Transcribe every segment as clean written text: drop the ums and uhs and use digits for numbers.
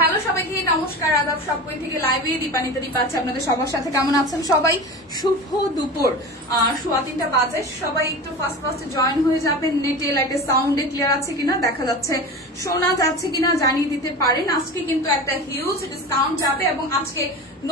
Hello সবাইকে নমস্কার, আদাব। সবকই থেকে লাইভে দীপানিতা দীপা আছে আপনাদের সবার সাথে। কেমন আছেন সবাই? শুভ দুপুর, 3:15 বাজে। সবাই একটু ফার্স্ট জয়েন হয়ে যাবেন। নেটে লাইটে সাউন্ডে ক্লিয়ার আছে কিনা, দেখা যাচ্ছে, শোনা যাচ্ছে কিনা জানিয়ে দিতে পারেন। আজকে কিন্তু একটা হিউজ ডিসকাউন্ট যাবে এবং আজকে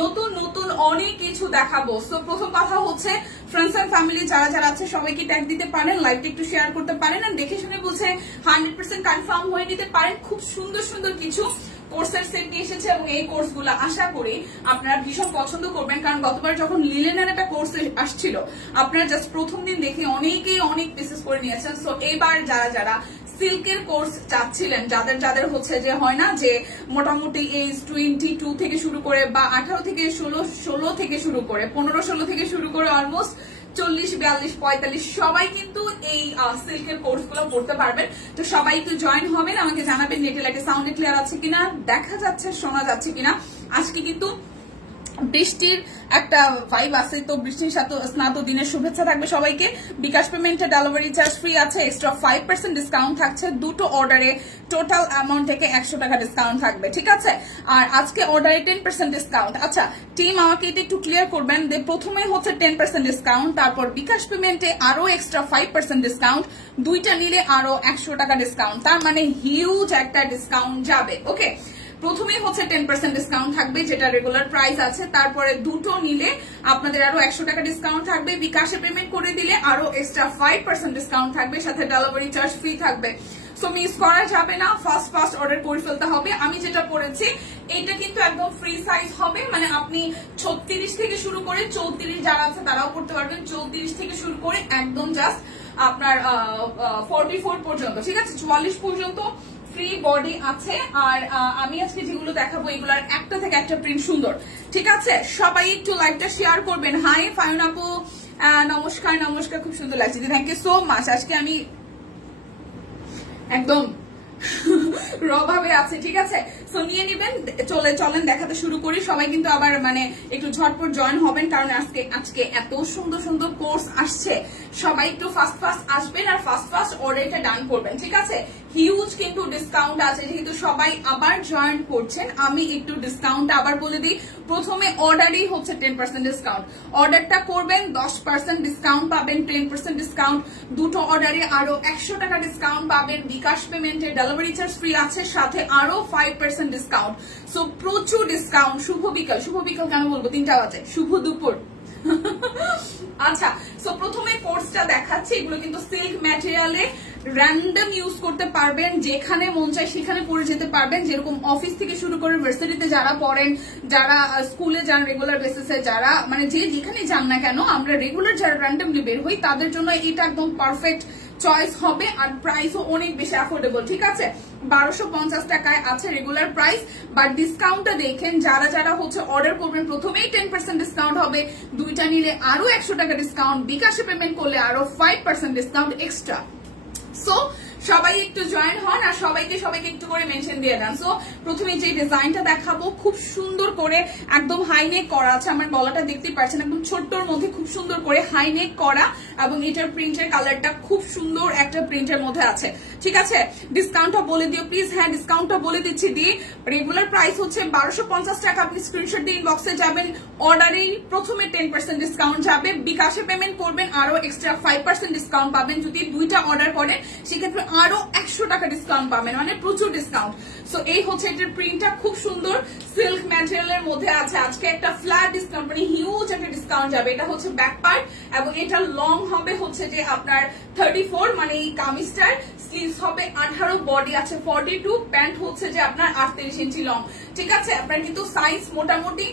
নতুন নতুন অনেক কিছু দেখাবো। সো প্রথম কথা হচ্ছে ফ্রেন্ডস এন্ড ফ্যামিলি যারা যারা আছে সবাইকে ট্যাগ দিতে পারেন, লাইভটা একটু শেয়ার করতে পারেন, আর দেখে শুনে বুঝে 100% কনফার্ম হয়ে নিতে পারেন। খুব সুন্দর সুন্দর কিছু কোর্সের সেট নিয়ে এসেছে এবং এই কোর্সগুলো আশা করি আপনারা ভীষণ পছন্দ করবেন, কারণ গতবার যখন লিলেনের একটা কোর্স আসছিল আপনারা জাস্ট প্রথম দিন দেখে অনেকেই অনেক পিসেস করে নিয়েছেন। সো এইবার যারা যারা সিল্কের কোর্স চাচ্ছিলেন, যাদের যাদের হচ্ছে যে হয় না যে মোটামুটি এজ 22 থেকে শুরু করে বা 18 থেকে 16 থেকে শুরু করে 15-16 থেকে শুরু করে অলমোস্ট 40-42-45 সবাই কিন্তু এই সিল্কের কোর্স গুলো পড়তে পারবেন। তো সবাই একটু জয়েন হবেন, আমাকে জানাবেন নেটে লাইটে সাউন্ড ক্লিয়ার আছে কিনা, দেখা যাচ্ছে শোনা যাচ্ছে কিনা। আজকে কিন্তু বৃষ্টির একটা ভাইব আছে, তো বৃষ্টির সাথে স্নাত দিনের শুভেচ্ছা থাকবে সবাইকে। বিকাশ পেমেন্টে ডেলিভারি চার্জ ফ্রি আছে, এক্সট্রা 5% ডিসকাউন্ট থাকছে। দুটো অর্ডারে টোটাল অ্যামাউন্ট থেকে 100 টাকা ডিসকাউন্ট থাকবে, ঠিক আছে। আর আজকে অর্ডারে 10% ডিসকাউন্ট। আচ্ছা টিম, আমাকে এটা একটু ক্লিয়ার করবেন যে প্রথমে হচ্ছে 10% ডিসকাউন্ট, তারপর বিকাশ পেমেন্টে আরো এক্সট্রা 5% ডিসকাউন্ট, দুইটা নিলে আরো 100 টাকা ডিসকাউন্ট, তার মানে হিউজ একটা ডিসকাউন্ট যাবে। ওকে, প্রথমেই হচ্ছে 10% ডিসকাউন্ট থাকবে যেটা রেগুলার প্রাইস আছে, তারপরে দুটো নিলে আপনাদের আরো 100 টাকা ডিসকাউন্ট থাকবে, বিকাশে পেমেন্ট করে দিলে আরো এক্সট্রা 5% ডিসকাউন্ট থাকবে, সাথে ডেলিভারি চার্জ ফ্রি থাকবে। সো মিস করা যাবে না, ফার্স্ট অর্ডার করে ফেলতে হবে। আমি যেটা করেছি এটা কিন্তু একদম ফ্রি সাইজ হবে, মানে আপনি 36 থেকে শুরু করে 34 যারা আছে তারাও করতে পারবেন, 34 থেকে শুরু করে একদম জাস্ট আপনার 44 পর্যন্ত, ঠিক আছে, 44 পর্যন্ত ফ্রি বডি আছে। আর আমি আজকে যেগুলো দেখাবো এগুলার একটা থেকে একটা প্রিন্ট সুন্দর, ঠিক আছে। সবাই একটু লাইভটা শেয়ার করবেন। হাই ফায়ুন আপু, নমস্কার নমস্কার, খুব সুন্দর লাগছে, থ্যাংক ইউ সো মাচ। আজকে আমি একদম রভাবে আছে, ঠিক আছে। সো নিয়ে নিবেন, চলেন দেখাতে শুরু করি। সবাই কিন্তু আবার মানে একটু ঝটপট জয়েন হবেন, কারণ আজকে এত সুন্দর সুন্দর কোর্স আসছে। সবাই একটু ফাস্ট আসবেন আর ফাস্ট অর্ডারটা ডান করবেন, ঠিক আছে। হিউজ কিন্তু ডিসকাউন্ট আছে, যেহেতু সবাই আবার জয়েন করছেন আমি একটু ডিসকাউন্ট আবার বলে দিই। প্রথমে অর্ডারই হচ্ছে 10% ডিসকাউন্ট, অর্ডারটা করবেন 10% ডিসকাউন্ট পাবেন, 10% ডিসকাউন্ট, দুটো অর্ডারে আরো 100 টাকা ডিসকাউন্ট পাবেন, বিকাশ পেমেন্টে ডেলিভারি চার্জ ফ্রি আছে, সাথে আরো 5% ডিসকাউন্ট। সো প্রচুর ডিসকাউন্ট। শুভ বিকাল কেন বলবো, 3টা বাজে, শুভ দুপুর। আচ্ছা, সো প্রথমে কোর্সটা দেখাচ্ছি। এগুলো কিন্তু সিল্ক ম্যাটেরিয়ালে র্যান্ডম ইউজ করতে পারবেন, যেখানে মন চায় সেখানে পরে যেতে পারবেন। যেরকম অফিস থেকে শুরু করে ভার্সিটিতে যারা পড়েন, যারা স্কুলে যান রেগুলার বেসিসে, যারা মানে যেখানে যান না কেন, আমরা রেগুলার যারা র্যান্ডমলি বের হই তাদের জন্য এটা একদম পারফেক্ট চয়েস হবে। আর প্রাইসও অনেক বেশি অ্যাফোর্ডেবল, ঠিক আছে। 1250 টাকায় আছে রেগুলার প্রাইস, বাট ডিসকাউন্টটা দেখেন। যারা যারা হচ্ছে অর্ডার করবেন প্রথমেই 10% ডিসকাউন্ট হবে, দুইটা নিলে আরো 100 টাকা ডিসকাউন্ট, বিকাশে পেমেন্ট করলে আরো 5% ডিসকাউন্ট এক্সট্রা। সো সবাই একটু জয়েন হন আর সবাইকে একটু করে মেনশন দিয়ে দেন। সো প্রথমে যে ডিজাইনটা দেখাবো খুব সুন্দর করে একদম হাইনেক করা আছে, আমার গলাটা দেখতে পাচ্ছেন একদম ছোট্টর মধ্যে খুব সুন্দর করে হাইনেক করা, এবং এটার প্রিন্টের কালারটা খুব সুন্দর একটা প্রিন্টের মধ্যে আছে, ঠিক আছে। ডিসকাউন্টটা বলে দিও প্লিজ। হ্যাঁ, ডিসকাউন্টটা বলে দিচ্ছি। দিয়ে রেগুলার প্রাইস হচ্ছে 1250 টাকা। আপনি স্ক্রিনশট দিয়ে ইনবক্সে যাবেন, অর্ডারেই প্রথমে 10% ডিসকাউন্ট যাবে, বিকাশে পেমেন্ট করবেন আরো এক্সট্রা 5% ডিসকাউন্ট পাবেন। যদি দুইটা অর্ডার করেন সেক্ষেত্রে আরো 100 টাকা ডিসকাউন্ট পাবেন, মানে প্রচুর ডিসকাউন্ট। সো এই হচ্ছে এটার প্রিন্টটা খুব সুন্দর, সিল্ক ম্যাটেরিয়ালের মধ্যে আছে। আজকে একটা ফ্ল্যাট ডিসকাউন্ট, মানে হিউজ একটা ডিসকাউন্ট যাবে। এটা হচ্ছে ব্যাক পার্ট এবং এটা লং হবে হচ্ছে যে আপনার 34, মানে এই কামিজটার স্লিভস হবে 18, বডি আছে 42, প্যান্ট হচ্ছে যে আপনার 38 ইঞ্চি লং, ঠিক আছে। আপনার কিন্তু সাইজ মোটামুটি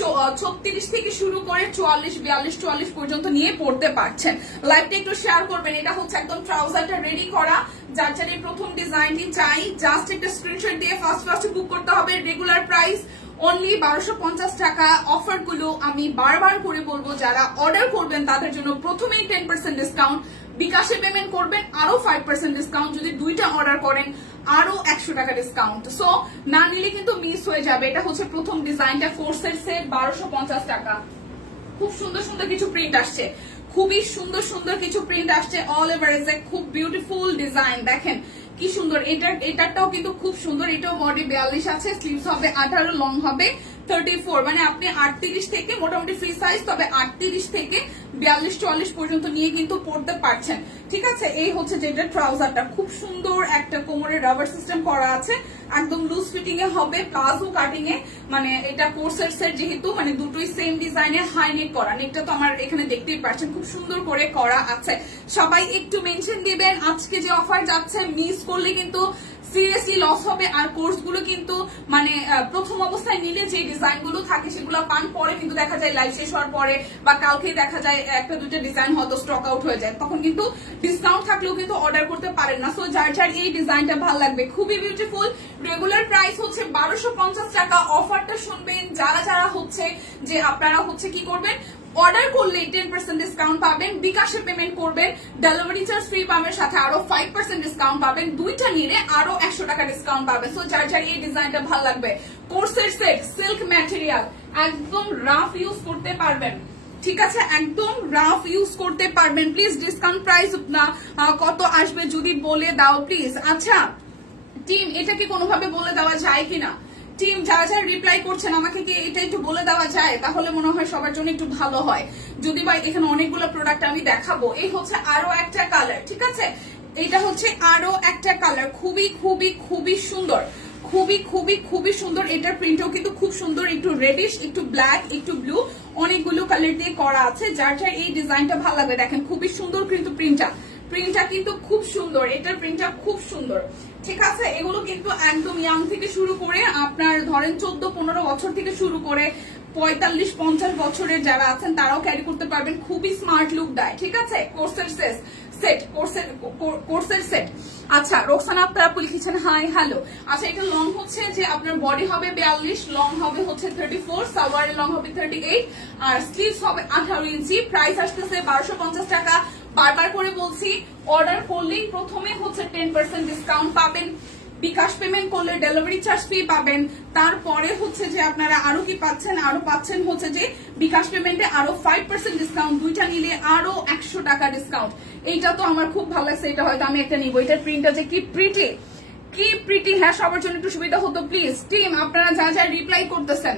36 থেকে শুরু করে 44 পর্যন্ত নিয়ে পড়তে পারছেন। লাইভটা একটু শেয়ার করবেন। এটা হচ্ছে একদম ট্রাউজারটা রেডি করা। যার যার এই প্রথম ডিজাইনটি চাই জাস্ট একটা স্ক্রিনশট দিয়ে ফার্স্ট বুক করতে হবে। রেগুলার প্রাইস অনলি 1250 টাকা। অফার গুলো আমি বারবার করে বলবো, যারা অর্ডার করবেন তাদের জন্য প্রথমেই 10% ডিসকাউন্ট, বিকাশে পেমেন্ট করবেন আরো 5% ডিসকাউন্ট, যদি দুইটা অর্ডার করেন আরো 100 টাকা ডিসকাউন্ট। সো না নিলে কিন্তু মিস হয়ে যাবে। এটা হচ্ছে প্রথম ডিজাইনটা, কোর্সের সেট 1250 টাকা। খুব সুন্দর সুন্দর কিছু প্রিন্ট আসছে, খুবই সুন্দর সুন্দর কিছু প্রিন্ট আসছে। অল ওভার ইজ এ খুব বিউটিফুল ডিজাইন। দেখেন কি সুন্দর। এটারটাও কিন্তু খুব সুন্দর, এটাও বডি 42 আছে, স্লিভস হবে 18, লং হবে 34, মানে আপনি 38 থেকে মোটামুটি ফ্রি সাইজ, তবে 38 থেকে 42-44 পর্যন্ত নিয়ে কিন্তু পড়তে পারছেন। ঠিক আছে, এই হচ্ছে যেটা ট্রাউজারটা, খুব সুন্দর একটা কোমরে রাবার সিস্টেম করা আছে, একদম লুজ ফিটিং এ হবে, প্লাজো কাটিং এ, মানে এটা কোর্সের সেট যেহেতু, মানে দুটোই সেম ডিজাইনে হাই নেক করা। নেকটা তো আমার এখানে দেখতেই পাচ্ছেন খুব সুন্দর করে করা আছে। সবাই একটু মেনশন দিবেন, আজকে যে অফার যাচ্ছে মিস করলে কিন্তু সিরিয়াসলি লস হবে। আর কোর্স গুলো কিন্তু মানে প্রথম অবস্থায় নিলে যে ডিজাইন গুলো থাকে সেগুলো পান, পরে কিন্তু দেখা যায় লাইভ শেষ হওয়ার পরে বা কালকে দেখা যায় একটা দুটো ডিজাইন হয়তো স্টক আউট হয়ে যায়, তখন কিন্তু ডিসকাউন্ট থাকলেও কিন্তু অর্ডার করতে পারেন না। সো যার যার এই ডিজাইনটা ভালো লাগবে, খুবই বিউটিফুল। রেগুলার প্রাইস হচ্ছে 1250 টাকা। অফারটা শুনবেন যারা যারা হচ্ছে যে আপনারা হচ্ছে কি করবেন, অর্ডার করলে 10% ডিসকাউন্ট পাবেন, বিকাশে পেমেন্ট করবেন, ডেলিভারি চার্জ ফ্রি পাবেন, সাথে আরো 5% ডিসকাউন্ট পাবেন, দুইটা নিলে আরো 100 টাকা ডিসকাউন্ট পাবেন। সো যার যার এই ডিজাইনটা ভালো লাগবে, কোর্সের সেট, সিল্ক ম্যাটেরিয়াল, একদম রাফ ইউজ করতে পারবেন। ঠিক আছে, একদম রাফ ইউজ করতে পারবেন। প্লিজ ডিসকাউন্ট প্রাইস কত আসবে যদি বলে দাও প্লিজ। আচ্ছা টিম, এটা কি কোনোভাবে বলে দেওয়া যায় কিনা? টিম যারা যারা রিপ্লাই করছেন আমাকে কি এটা একটু বলে দেওয়া যায়, তাহলে মনে হয় সবার জন্য একটু ভালো হয়। যদি বা এখানে অনেকগুলো প্রোডাক্ট আমি দেখাবো, এই হচ্ছে আরো একটা কালার। ঠিক আছে, এটা হচ্ছে আরো একটা কালার, খুবই খুবই খুবই সুন্দর, খুবই খুবই খুবই সুন্দর। এটার প্রিন্টও কিন্তু খুব সুন্দর, একটু রেডিশ, একটু ব্ল্যাক, একটু ব্লু, অনেকগুলো কালার দিয়ে করা আছে। যার যার এই ডিজাইনটা ভালো লাগবে, দেখেন খুবই সুন্দর কিন্তু প্রিন্টটা কিন্তু খুব সুন্দর, এটার প্রিন্টটা খুব সুন্দর। ঠিক আছে, এগুলো কিন্তু একদম ইয়াং থেকে শুরু করে আপনার ধরেন 14-15 বছর থেকে শুরু করে 45-50 বছরের যারা আছেন তারাও ক্যারি করতে পারবেন, খুবই স্মার্ট লুক দেয়। ঠিক আছে, কোর্সের সেট। আচ্ছা রোকসানা আক্তার লিখেছেন হাই হ্যালো। আচ্ছা এটা লং হচ্ছে যে আপনার বডি হবে 42, লং হবে হচ্ছে 34, সালোয়ারের লং হবে 38, আর স্লিভস হবে 18 ইঞ্চি। প্রাইস আসতেছে 1250 টাকা। বারবার করে বলছি, অর্ডার করলেই প্রথমে হচ্ছে 10% ডিসকাউন্ট পাবেন, বিকাশ পেমেন্ট করলে ডেলিভারি চার্জ ফ্রি পাবেন, তারপরে হচ্ছে যে আপনারা আরো কি পাচ্ছেন, আরো পাচ্ছেন হচ্ছে যে বিকাশ পেমেন্টে আরো 5% ডিসকাউন্ট, দুইটা নিলে আরো 100 টাকা ডিসকাউন্ট। এইটা তো আমার খুব ভালো লাগছে, এটা হয়তো আমি একটা নিবো। এটার প্রিন্টটা যে কি প্রিটি, হ্যাঁ সবার জন্য একটু সুবিধা হতো। প্লিজ টিম আপনারা যা যা রিপ্লাই করতেছেন,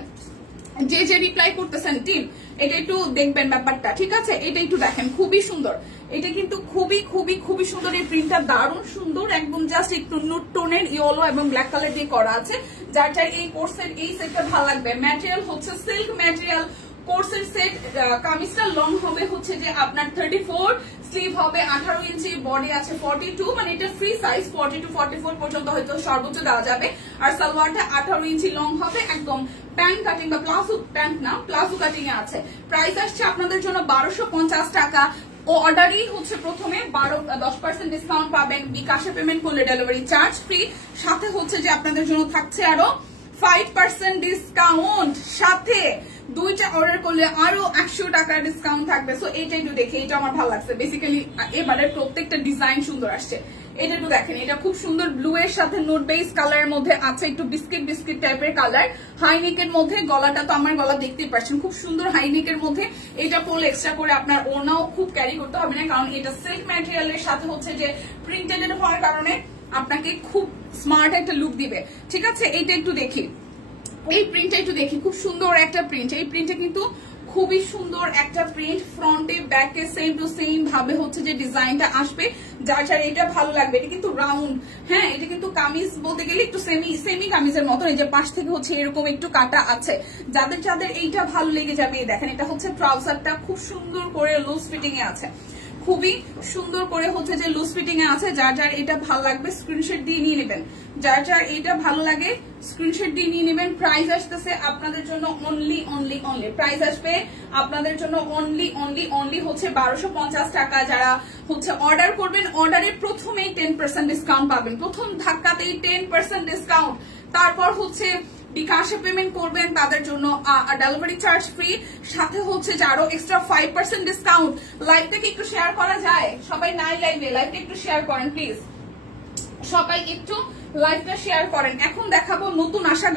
যে রিপ্লাই করতেছেন টিম, এটা একটু দেখবেন ব্যাপারটা। ঠিক আছে, এটা একটু দেখেন, খুবই সুন্দর, এটা কিন্তু খুবই খুবই খুবই সুন্দর। এই প্রিন্টটা দারুণ সুন্দর, একদম জাস্ট একটু নুট টোনের ইয়েলো এবং ব্ল্যাক কালার দিয়ে করা আছে। যার যার এই কোর্সের এই সেটটা ভালো লাগবে, ম্যাটেরিয়াল হচ্ছে সিল্ক ম্যাটেরিয়াল, কোর্সের সেট। কামিজটা লং হবে হচ্ছে যে আপনার 34, স্লিভ হবে 18 ইঞ্চি, বডি আছে 42, মানে এটা ফ্রি সাইজ 40-44 পর্যন্ত হয়তো সর্বোচ্চ দেওয়া যাবে। আর সালোয়ারটা 18 ইঞ্চি লং হবে, একদম প্যান্ট কাটিং বা প্লাজো, প্যান্ট না প্লাজো কাটিং এ আছে। প্রাইস আসছে আপনাদের জন্য 1250 টাকা। ও অর্ডারই হচ্ছে প্রথমে 10% ডিসকাউন্ট পাবেন, বিকাশে পেমেন্ট করলে ডেলিভারি চার্জ ফ্রি, সাথে হচ্ছে যে আপনাদের জন্য থাকছে আরো 5% ডিসকাউন্ট, সাথে দুইটা অর্ডার করলে আরো 100 টাকার ডিসকাউন্ট থাকবে। সো এইটা একটু দেখে, এটা আমার ভালো লাগছে। বেসিক্যালি এবারে প্রত্যেকটা ডিজাইন সুন্দর আসছে। এটা একটু দেখেন, এটা খুব সুন্দর ব্লু এর সাথে নোট বেস কালারের মধ্যে আছে, একটু বিস্কিট টাইপের কালার, হাই নেকের মধ্যে। গলাটা তো আমার গলা দেখতেই পাচ্ছেন, খুব সুন্দর হাই নেকের মধ্যে। এটা পরলে এক্সট্রা করে আপনার ওড়নাও খুব ক্যারি করতে হবে না, কারণ এটা সিল্ক ম্যাটেরিয়ালের সাথে হচ্ছে যে প্রিন্টেড হওয়ার কারণে আপনাকে খুব স্মার্ট একটা লুক দিবে। ঠিক আছে, এইটা একটু দেখি, এই প্রিন্টটা একটু দেখি, খুব সুন্দর একটা প্রিন্ট। এই প্রিন্টটা কিন্তু খুবই সুন্দর একটা প্রিন্ট, ফ্রন্টে ব্যাকে সেম টু সেম ভাবে হচ্ছে যে ডিজাইনটা আসবে। যার যার এটা ভালো লাগবে, এটা কিন্তু রাউন্ড, হ্যাঁ এটা কিন্তু কামিজ বলতে গেলে একটু সেমি কামিজের মতো, এই যে পাশ থেকে হচ্ছে এরকম একটু কাটা আছে। যাদের যাদের এইটা ভালো লেগে যাবে, দেখেন এটা হচ্ছে ট্রাউজারটা খুব সুন্দর করে লুজ ফিটিং এ আছে, খুবই সুন্দর করে হচ্ছে যে লুজ ফিটিং এ আছে। যার যার এটা ভালো লাগবে স্ক্রিনশট দিয়ে নিয়ে নেবেন, যার যার এটা ভালো লাগে স্ক্রিনশট দিয়ে নিয়ে নেবেন। প্রাইস আসতেছে আপনাদের জন্য অনলি প্রাইস আসবে আপনাদের জন্য অনলি হচ্ছে 1250 টাকা। যারা হচ্ছে অর্ডার করবেন, অর্ডারের প্রথমেই 10% ডিসকাউন্ট পাবেন, প্রথম ধাক্কাতেই 10% ডিসকাউন্ট। তারপর হচ্ছে বিকাশে পেমেন্ট করবেন, তাদের জন্য ডেলিভারি চার্জ ফ্রি, সাথে হচ্ছে যে আরো এক্সট্রা 5% ডিসকাউন্ট। লাইভটাকে একটু শেয়ার করা যায়? সবাই নাই লাইভটা একটু শেয়ার করেন প্লিজ, সবাই একটু লাইভটা শেয়ার করেন। এখন দেখাবো নতুন আসা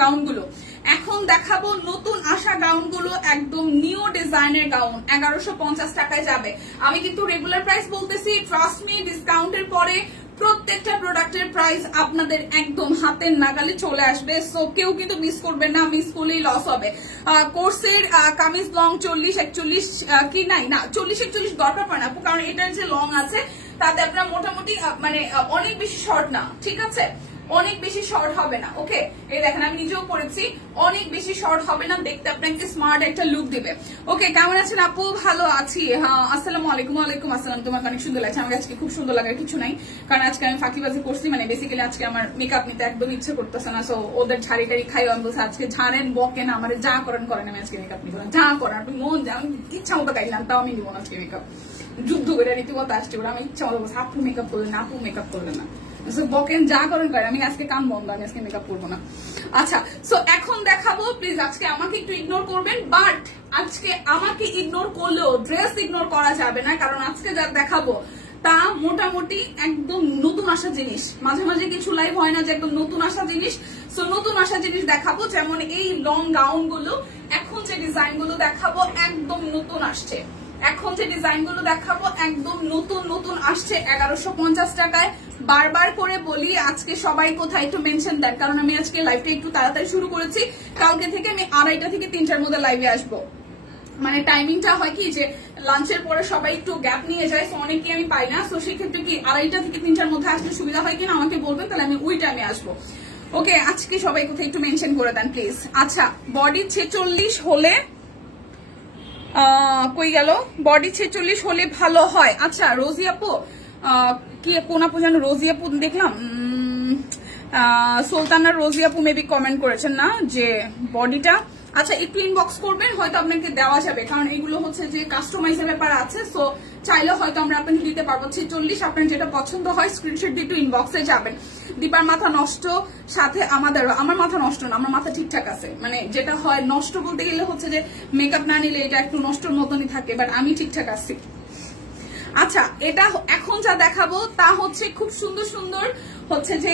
গাউনগুলো, একদম নিউ ডিজাইনের গাউন 1150 টাকায় যাবে। আমি কিন্তু রেগুলার প্রাইস বলতেছি, ট্রাস্ট মি, ডিসকাউন্টের পরে প্রত্যেকটা প্রোডাক্টের প্রাইস আপনাদের একদম হাতের নাগালে চলে আসবে। সো কেউ কিন্তু মিস করবেন না, মিস করলেই লস হবে। কোর্সের কামিজ লং 40-41 কি নাই না 40-41 দরকার পড়ে না আপু, কারণ এটার যে লং আছে তাতে আপনার মোটামুটি মানে অনেক বেশি শর্ট না, ঠিক আছে, অনেক বেশি শর্ট হবে না। ওকে, এই দেখেন আমি নিজেও পড়েছি, অনেক বেশি শর্ট হবে না, দেখতে আপনাকে স্মার্ট একটা লুক দিবে। ওকে, কেমন আছেন আপু? ভালো আছি। হ্যাঁ, আসসালামু আলাইকুম। ওয়ালাইকুম আসসালাম। তোমাকে অনেক সুন্দর লাগছে। আমার আজকে খুব সুন্দর লাগার কিছু নাই, কারণ আজকে আমি ফাঁকিবাজি করছি, মানে বেসিক্যালি আজকে আমার মেকআপ নিতে একদম ইচ্ছে করতেছে না। সো ওদের ঝাড়ি টাড়ি খাই, আমি বলছি আজকে ঝাড়েন বকেন আমার যা করেন করেন, আমি আজকে মেকআপ নিব না, যা করেন আপনি মন যা ইচ্ছা মতো গাইলাম, তাও আমি নিব না আজকে মেকআপ। যুদ্ধ করে রীতিমতো আসছে ওরা, আমি ইচ্ছা মতো বলছি আপু মেকআপ করলেন না, আপু মেকআপ করলেন না, বকেন যা করেন করেন, আমি আজকে কান বন্ধ, আমি আজকে মেকআপ করবো না। আচ্ছা, সো এখন দেখাবো, প্লিজ আজকে আমাকে একটু ইগনোর করবেন, বাট আজকে আমাকে ইগনোর করলেও ড্রেস ইগনোর করা যাবে না, কারণ আজকে যা দেখাবো তা মোটামুটি একদম নতুন আসা জিনিস। মাঝে মাঝে কিছু লাইভ হয় না যে একদম নতুন আসা জিনিস, সো নতুন আসা জিনিস দেখাবো। যেমন এই লং গাউন গুলো, এখন যে ডিজাইন গুলো দেখাবো একদম নতুন আসছে, এখন যে ডিজাইন গুলো দেখাবো একদম নতুন নতুন আসছে 1150 টাকায়। বারবার করে বলি আজকে সবাই কোথায় একটু মেনশন দেন, কারণ আমি আজকে লাইভটা একটু তাড়াতাড়ি শুরু করেছি, কালকে থেকে আমি 2:30 থেকে 3টার মধ্যে লাইভে আসবো। মানে টাইমিংটা হয় কি যে লাঞ্চের পরে সবাই একটু গ্যাপ নিয়ে যায়, সো অনেকে আমি পাই না, সো সেক্ষেত্রে কি 2:30 থেকে 3টার মধ্যে আসলে সুবিধা হয় কিনা আমাকে বলবেন, তাহলে আমি ওই টাইমে আসবো। ওকে, আজকে সবাই কোথায় একটু মেনশন করে দেন প্লিজ। আচ্ছা, বডি 46 হলে কই গেল, বডি 46 হলে ভালো হয়। আচ্ছা, রোজি আপু কি কোন আপু যেন রোজি আপু দেখলাম, সুলতানা রোজি আপু মেবি কমেন্ট করেছেন না যে বডিটা। আচ্ছা, একটু ইনবক্স করবেন, হয়তো আপনাকে দেওয়া যাবে, কারণ এগুলো হচ্ছে যে কাস্টমাইজের ব্যাপার আছে, সো চাইলে হয়তো আমরা আপনাকে দিতে পারবো। 46 আপনার যেটা পছন্দ হয় স্ক্রিনশট দিয়ে একটু ইনবক্সে যাবেন। দীপার মাথা নষ্ট, সাথে আমাদেরও। আমার মাথা নষ্ট না, আমার মাথা ঠিকঠাক আছে, মানে যেটা হয় নষ্ট বলতে গেলে হচ্ছে যে মেকআপ না নিলে এটা একটু নষ্টর মতনই থাকে, বাট আমি ঠিকঠাক আছি। আচ্ছা, এটা এখন যা দেখাবো তা হচ্ছে খুব সুন্দর সুন্দর হচ্ছে যে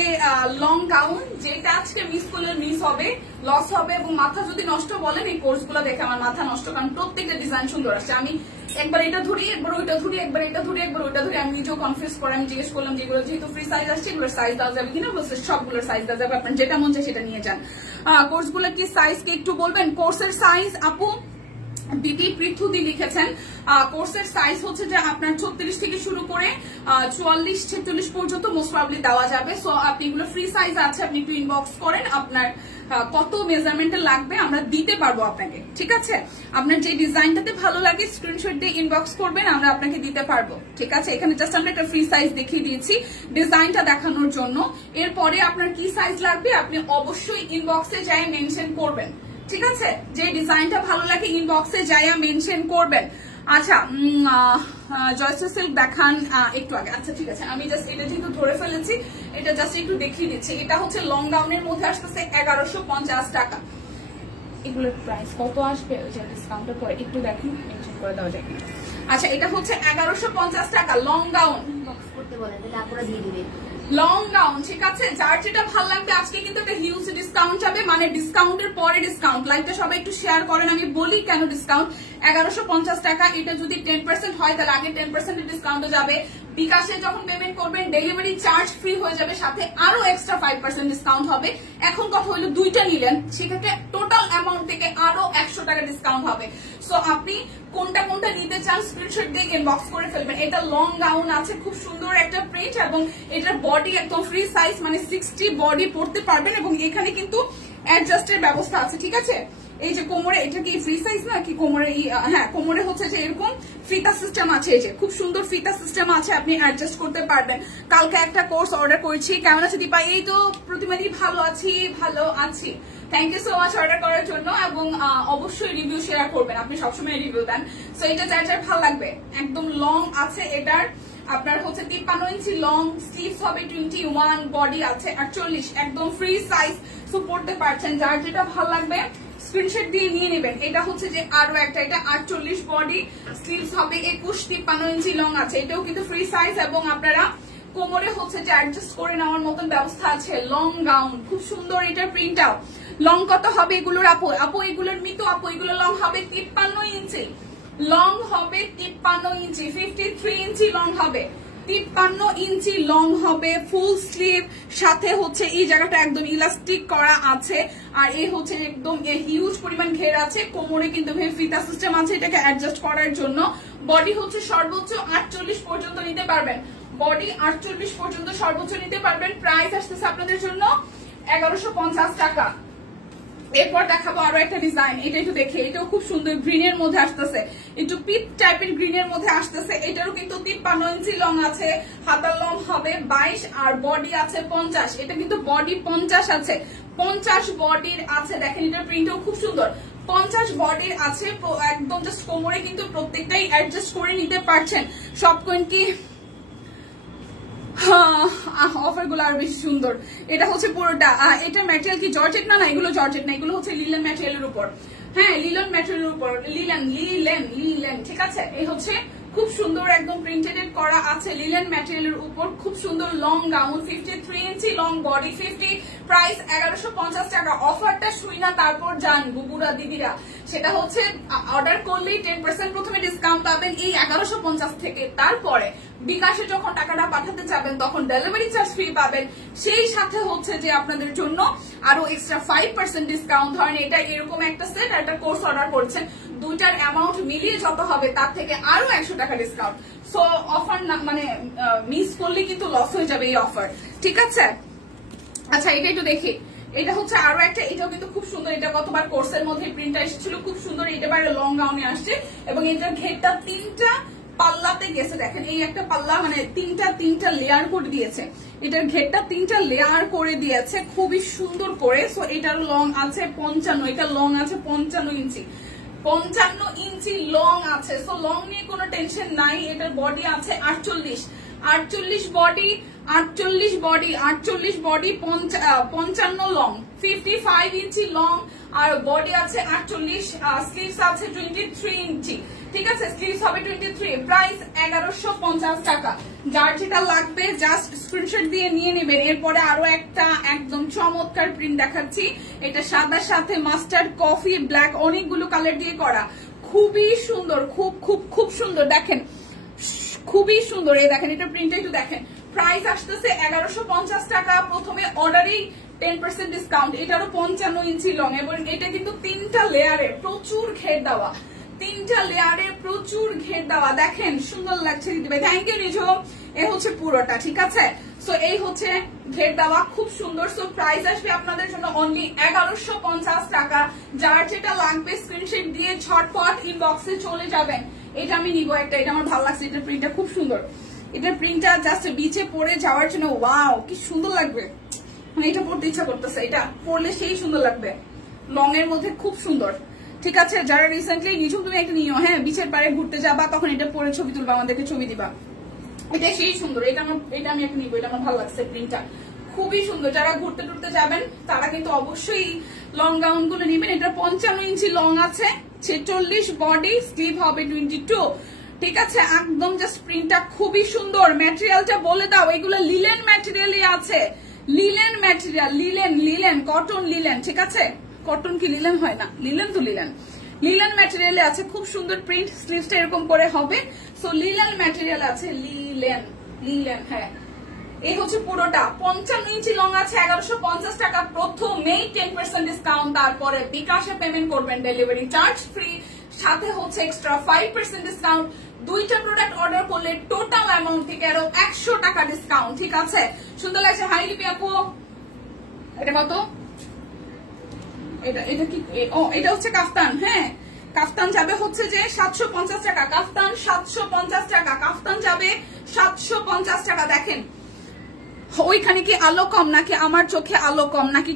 লং গাউন, যেটা আজকে মিস করলে মিস হবে, লস হবে, এবং মাথা যদি নষ্ট বলেন এই কোর্স গুলো দেখে আমার মাথা নষ্ট, কারণ প্রত্যেকটা ডিজাইন সুন্দর আসছে। আমি একবার এটা ধরি, একবার ওইটা ধরি, একবার এটা ধরি, একবার ওইটা ধরি, আমি নিজেও কনফিউজ করে আমি জিজ্ঞেস করলাম যেগুলো যেহেতু ফ্রি সাইজ আসছে এগুলোর সাইজ দেওয়া যাবে কিনা, বলছে সবগুলোর সাইজ দেওয়া যাবে, আপনার যেটা মন চায় সেটা নিয়ে যান। কোর্স গুলোর কি সাইজ কি একটু বলবেন? কোর্সের সাইজ আপু বিপি পৃথুদি লিখেছেন, কোর্সের সাইজ হচ্ছে যে আপনার 36 থেকে শুরু করে 44-46 পর্যন্ত মোস্ট প্রবাবলি দেওয়া যাবে। সো আপনি এগুলো ফ্রি সাইজ আছে, আপনি একটু ইনবক্স করেন, আপনার কত মেজারমেন্টে লাগবে আমরা দিতে পারবো আপনাকে, ঠিক আছে? আপনার যে ডিজাইনটাতে ভালো লাগে স্ক্রিনশট দিয়ে ইনবক্স করবেন, আমরা আপনাকে দিতে পারবো, ঠিক আছে? এখানে জাস্ট আমরা একটা ফ্রি সাইজ দেখিয়ে দিয়েছি ডিজাইনটা দেখানোর জন্য। এরপরে আপনার কি সাইজ লাগবে আপনি অবশ্যই ইনবক্সে যাই মেনশন করবেন, ঠিক আছে? যে ডিজাইনটা ভালো লাগে ইনবক্সে যাইয়া মেনশন করবেন। আচ্ছা, জয়সা সিল্ক দেখান একটু আগে। আচ্ছা, ঠিক আছে, আমি জাস্ট এটা যেহেতু ধরে ফেলেছি এটা জাস্ট একটু দেখিয়ে দিচ্ছি। এটা হচ্ছে লং গাউনের মধ্যে আসতেছে 1150 টাকা। এগুলোর প্রাইস কত আসবে ওই যে ডিসকাউন্টের পরে একটু দেখুন, মেনশন করে দেওয়া যায়। আচ্ছা, এটা হচ্ছে 1150 টাকা লং গাউন, বক্স করতে বলে তারপরে দিয়ে দিবে লং গাউন, ঠিক আছে? যার যেটা ভালো লাগবে আজকে কিন্তু একটা হিউজ ডিসকাউন্ট যাবে, মানে ডিসকাউন্টের পরে ডিসকাউন্ট। লাইভটা সবাই একটু শেয়ার করেন, আমি বলি কেন ডিসকাউন্ট। 1150 টাকা, এটা যদি 10% হয় তাহলে আগে 10% ডিসকাউন্টও যাবে। বিকাশে যখন পেমেন্ট করবেন ডেলিভারি চার্জ ফ্রি হয়ে যাবে, সাথে আরো এক্সট্রা 5% ডিসকাউন্ট হবে। এখন কথা হলো দুইটা নিলেন সেক্ষেত্রে টোটাল অ্যামাউন্ট থেকে আরো 100 টাকা ডিসকাউন্ট হবে। সো আপনি কোনটা কোনটা নিতে চান স্ক্রিনশট দিয়ে ইনবক্স করে ফেলবেন। এটা লং গাউন আছে, খুব সুন্দর একটা প্রিন্ট, এবং এটার বডি একদম ফ্রি সাইজ, মানে 60 বডি পড়তে পারবেন, এবং এখানে কিন্তু অ্যাডজাস্টের ব্যবস্থা আছে, ঠিক আছে? এই যে কোমরে, এটা কি ফ্রি সাইজ না কি কোমরে? হ্যাঁ, কোমরে হচ্ছে যে এরকম ফিতা সিস্টেম আছে, এই যে খুব সুন্দর ফিতা সিস্টেম আছে, আপনি অ্যাডজাস্ট করতে পারবেন। কালকে একটা কোর্স অর্ডার করেছি। কেমন আছে দীপা? এই তো প্রতিমাদি, ভালো আছি, ভালো আছি। Thank you so much order করার জন্য, এবং অবশ্যই রিভিউ শেয়ার করবেন, আপনি সবসময় রিভিউ দেন। সো এটা যার যার ভালো লাগবে, একদম লং আছে এটার, আপনার হচ্ছে 53 ইঞ্চি লং, স্লিভস হবে 21, বডি আছে 48, একদম ফ্রি সাইজ, সো পড়তে পারছেন। যার যেটা ভালো লাগবে স্ক্রিনশট দিয়ে নিয়ে নেবেন। এটা হচ্ছে যে আরো একটা, এটা 48 বডি, স্লিভস হবে 21, 53 ইঞ্চি লং আছে, এটাও কিন্তু ফ্রি সাইজ, এবং আপনারা কোমরে হচ্ছে যে অ্যাডজাস্ট করে নেওয়ার মতন ব্যবস্থা আছে। লং গাউন, খুব সুন্দর এটার প্রিন্টটাও। লং কত হবে এগুলোর আপু? আপু এগুলোর মিতু আপু, এগুলো লং হবে 53 ইঞ্চি, লং হবে 53 ইঞ্চি, 53 ইঞ্চি লং হবে। 53 ইঞ্চি লং হবে, ফুল স্লিভ, সাথে হচ্ছে এই জায়গাটা একদম ইলাস্টিক করা আছে, আর এই হচ্ছে একদম হিউজ পরিমাণ ঘের আছে, কোমরে কিন্তু ফিতা সিস্টেম আছে এটাকে অ্যাডজাস্ট করার জন্য। বডি হচ্ছে সর্বোচ্চ 48 পর্যন্ত নিতে পারবেন, বডি 48 পর্যন্ত সর্বোচ্চ নিতে পারবেন। প্রাইস আসতেছে আপনাদের জন্য 1150 টাকা। এরপর দেখাবো আরো একটা ডিজাইন, এটা একটু দেখে, এটাও খুব সুন্দর, গ্রিনের মধ্যে আসতেছে, একটু পিচ টাইপের গ্রিনের মধ্যে আসতেছে। এটারও কিন্তু 53 ইঞ্চি লং আছে, হাতার লং হবে 22 আর বডি আছে 50। এটা কিন্তু বডি 50 আছে, 50 বডির আছে। দেখেন এটার প্রিন্টও খুব সুন্দর, 50 বডির আছে, একদম জাস্ট কোমরে কিন্তু প্রত্যেকটাই অ্যাডজাস্ট করে নিতে পারছেন। সব কোন কি অফার গুলো আরো বেশি সুন্দর। এটা হচ্ছে পুরোটা, এটা ম্যাটেরিয়াল কি জর্জেট? না, এগুলো জর্জেট না, এগুলো হচ্ছে লিলেন ম্যাটেরিয়ালের উপর। হ্যাঁ, লিলেন ম্যাটেরিয়ালের উপর, লিলেন ঠিক আছে। এই হচ্ছে খুব সুন্দর একদম প্রিন্টেড করা আছে লিলেন ম্যাটেরিয়ালের উপর, খুব সুন্দর লং গাউন, 53 ইঞ্চি লং, বডি 50, প্রাইস 1150 টাকা। অফারটা শুই না তারপর যান বুবুরা দিদিরা, সেটা হচ্ছে অর্ডার করলেই 10% প্রথমে ডিসকাউন্ট পাবেন এই 1150 থেকে। তারপরে বিকাশে যখন টাকাটা পাঠাতে যাবেন তখন ডেলিভারি চার্জ ফ্রি পাবেন, সেই সাথে হচ্ছে যে আপনাদের জন্য আরো এক্সট্রা 5% ডিসকাউন্ট। ধরেন এটা এরকম একটা সেট আর একটা কোর্স অর্ডার করছেন, দুইটার অ্যামাউন্ট মিলিয়ে যত হবে তার থেকে আরো 100 টাকা ডিসকাউন্ট। সো অফার না মানে মিস করলে কিন্তু লস হয়ে যাবে এই অফার, ঠিক আছে। আচ্ছা, এটা একটু দেখি, এটা হচ্ছে আরো একটা, এটাও কিন্তু খুব সুন্দর, এটা গতবার কোর্সের মধ্যে প্রিন্টটা এসেছিল, খুব সুন্দর। এটা বাইরে লং গাউনে আসছে এবং এটার ঘেরটা 3টা পাল্লাতে গেছে। দেখেন এই একটা পাল্লা মানে তিনটা লেয়ার করে দিয়েছে, এটার ঘেরটা 3টা লেয়ার করে দিয়েছে খুবই সুন্দর করে। সো এটার লং আছে 55, এটা লং আছে 55 ইঞ্চি, 55 ইঞ্চি লং আছে। সো লং নিয়ে কোনো টেনশন নাই। এটার বডি আছে 48 বডি, 55 লং, 55 ইঞ্চি লং, আর বডি আছে 48, স্লিভস আছে 23 ইঞ্চি, ঠিক আছে। স্লিভস হবে 23, প্রাইস 1150 টাকা। যার যেটা লাগবে জাস্ট স্ক্রিনশট দিয়ে নিয়ে নেবেন। এরপরে আরো একটা একদম চমৎকার প্রিন্ট দেখাচ্ছি, এটা সাদার সাথে মাস্টার্ড, কফি, ব্ল্যাক, অনেকগুলো কালার দিয়ে করা, খুবই সুন্দর, খুব সুন্দর। দেখেন খুবই সুন্দর, এই দেখেন এটা প্রিন্টটা একটু দেখেন। প্রাইস আসতেছে 1150 টাকা, প্রথমে অর্ডারেই 10% ডিসকাউন্ট। এটারও 55 ইঞ্চি লং এবং এটা কিন্তু 3টা লেয়ারে প্রচুর ঘের দেওয়া, 3টা লেয়ারে প্রচুর ঘের দেওয়া। দেখেন সুন্দর লাগছে দিদিভাই, থ্যাংক ইউ নিঝুম। এ হচ্ছে পুরোটা, ঠিক আছে। সো এই হচ্ছে ঘের দেওয়া, খুব সুন্দর। সো প্রাইস আসবে আপনাদের জন্য অনলি 1150 টাকা। যার যেটা লাগবে স্ক্রিনশট দিয়ে ঝটপট ইনবক্সে চলে যাবেন। এটা আমি নিব একটা, এটা আমার ভালো লাগছে, এটার প্রিন্টটা খুব সুন্দর। এটার প্রিন্টটা জাস্ট বিচে পরে যাওয়ার জন্য ওয়াও কি সুন্দর লাগবে, মানে এটা পড়তে ইচ্ছা করতেছে, এটা পরলে সেই সুন্দর লাগবে, লং এর মধ্যে খুব সুন্দর, ঠিক আছে। যারা রিসেন্টলি নিঝুম তুমি একটা নিও, হ্যাঁ বিচের পাড়ে ঘুরতে যাবা তখন এটা পরে ছবি তুলবা, আমাদেরকে ছবি দিবা, এটা সেই সুন্দর। এটা আমি একটা নিবো, এটা আমার ভালো লাগছে, প্রিন্টটা খুবই সুন্দর। যারা ঘুরতে টুরতে যাবেন তারা কিন্তু অবশ্যই লং গাউন গুলো নিবেন। এটা 55 ইঞ্চি লং আছে, 46 বডি, স্লিভ হবে 22, ঠিক আছে। একদম জাস্ট প্রিন্টটা খুবই সুন্দর। ম্যাটেরিয়ালটা বলে দাও, এগুলো লিলেন ম্যাটেরিয়ালই আছে, linen material, linen cotton linen, ঠিক আছে। কটন কি লিলেন হয় না? লিলেন তো লিলেন ম্যাটেরিয়ালে আছে, খুব সুন্দর প্রিন্ট, স্লিভসটা এরকম করে হবে। সো লিলেন ম্যাটেরিয়াল আছে, লিলেন হ্যাঁ। এই হচ্ছে পুরোটা 55 ইঞ্চি লং আছে, 1150 টাকা, প্রথমেই 10% ডিসকাউন্ট, তারপরে বিকাশে পেমেন্ট করবেন, ডেলিভারি চার্জ ফ্রি, সাথে হচ্ছে এক্সট্রা 5% ডিসকাউন্ট। দুইটা প্রোডাক্ট অর্ডার করলে টোটাল অ্যামাউন্ট থেকে আরো 100 টাকা ডিসকাউন্ট, ঠিক আছে। সুন্দর লাগছে, হাই লিপি আপু। এটা কত? এটা কি? ও এটা হচ্ছে কাফতান, হ্যাঁ কাফতান যাবে হচ্ছে যে 750 টাকা, কাফতান 750 টাকা, কাফতান যাবে 750 টাকা। দেখেন ওইখানে কি আলো কম নাকি আমার চোখে আলো কম নাকি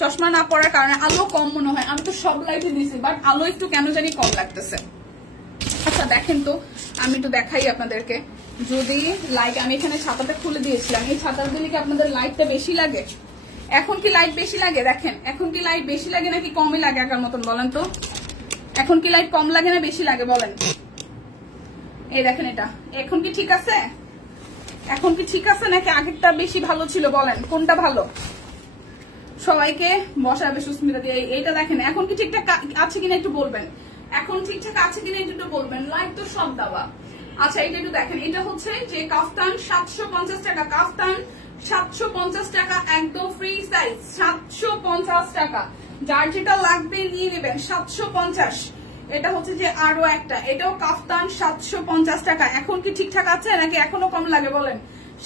চশমা না পড়ার কারণে আলো কম মনে হয়? আমি তো সব লাইটে দিয়েছি বাট আলো একটু কেন জানি কম লাগতেছে। আচ্ছা দেখেন তো, আমি একটু দেখাই আপনাদেরকে। যদি লাইট, আমি এখানে ছাতাটা খুলে দিয়েছিলাম, এই ছাতার দিলে কি আপনাদের লাইটটা বেশি লাগে? এখন কি লাইট বেশি লাগে? দেখেন এখন কি লাইট বেশি লাগে নাকি কমই লাগে আগের মতন? বলেন তো, এখন কি লাইট কম লাগে না বেশি লাগে বলেন? এই দেখেন এটা এখন কি ঠিক আছে? এখন কি ঠিক আছে নাকি আগেরটা বেশি ভালো ছিল? বলেন কোনটা ভালো? সবাইকে বসাবে সুস্মিতা দিয়ে। এইটা দেখেন এখন কি ঠিকঠাক আছে কিনা একটু বলবেন, এখন ঠিকঠাক আছে কিনা একটু বলবেন। লাইট তো সব দেওয়া, আচ্ছা এটা একটু দেখেন, এটা হচ্ছে যে কাফতান 750 টাকা, কাফতান 750 টাকা, একদম ফ্রি সাইজ 750 টাকা। যার যেটা লাগবে নিয়ে নেবেন 750। এটা হচ্ছে যে আরো একটা, এটাও কাফতান 750 টাকা। এখন কি ঠিকঠাক আছে নাকি এখনো কম লাগে বলেন?